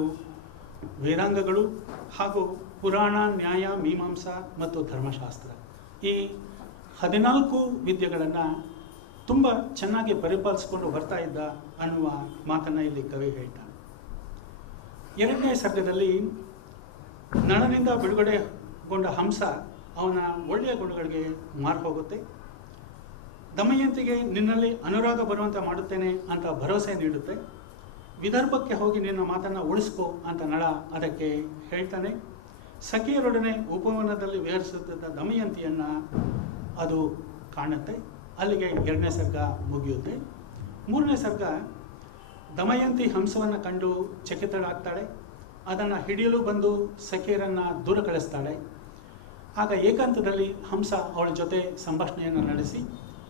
ವೇದಾಂಗಗಳು ಹಾಗೂ ಪುರಾಣ, ನ್ಯಾಯ, ಮೀಮಾಂಸಾ ಮತ್ತು ಧರ್ಮಶಾಸ್ತ್ರ. ಈ 14 ವಿದ್ಯೆಗಳನ್ನು ತುಂಬ ಚೆನ್ನಾಗಿ ಪರಿಪಾಲಿಸಿಕೊಂಡು ಬರ್ತಾ ಇದ್ದ ಅನ್ನುವ ಮಾತನ್ನು ಇಲ್ಲಿ ಕವಿ ಹೇಳ್ತಾನೆ. ಎರಡನೇ ಸರ್ಗದಲ್ಲಿ ನಳನಿಂದ ಬಿಡುಗಡೆಗೊಂಡ ಹಂಸ ಅವನ ಒಳ್ಳೆಯ ಗುಣಗಳಿಗೆ ಮಾರು ಹೋಗುತ್ತೆ. ದಮಯಂತಿಗೆ ನಿನ್ನಲ್ಲಿ ಅನುರಾಗ ಬರುವಂತೆ ಮಾಡುತ್ತೇನೆ ಅಂತ ಭರವಸೆ ನೀಡುತ್ತೆ. ವಿದರ್ಭಕ್ಕೆ ಹೋಗಿ ನಿನ್ನ ಮಾತನ್ನು ಉಳಿಸ್ಕೋ ಅಂತ ನಳ ಅದಕ್ಕೆ ಹೇಳ್ತಾನೆ. ಸಖಿಯರೊಡನೆ ಉಪವನದಲ್ಲಿ ವಿಹರಿಸುತ್ತಿದ್ದ ದಮಯಂತಿಯನ್ನು ಅದು ಕಾಣುತ್ತೆ. ಅಲ್ಲಿಗೆ ಎರಡನೇ ಸರ್ಗ ಮುಗಿಯುತ್ತೆ. ಮೂರನೇ ಸರ್ಗ, ದಮಯಂತಿ ಹಂಸವನ್ನು ಕಂಡು ಚಕಿತಳಾಗ್ತಾಳೆ. ಅದನ್ನು ಹಿಡಿಯಲು ಬಂದು ಸಖಿಯರನ್ನು ದೂರ ಕಳಿಸ್ತಾಳೆ. ಆಗ ಏಕಾಂತದಲ್ಲಿ ಹಂಸ ಅವಳ ಜೊತೆ ಸಂಭಾಷಣೆಯನ್ನು ನಡೆಸಿ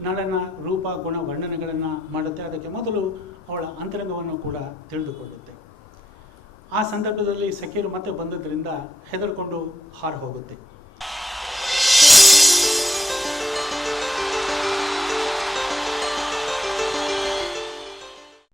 ನಳನ ರೂಪ, ಗುಣ, ವರ್ಣನೆಗಳನ್ನು ಮಾಡುತ್ತೆ. ಅದಕ್ಕೆ ಮೊದಲು ಅವಳ ಅಂತರಂಗವನ್ನು ಕೂಡ ತಿಳಿದುಕೊಳ್ಳುತ್ತೆ. ಆ ಸಂದರ್ಭದಲ್ಲಿ ಸಖಿಯರು ಮತ್ತೆ ಬಂದದ್ರಿಂದ ಹೆದರ್ಕೊಂಡು ಹಾರು ಹೋಗುತ್ತೆ.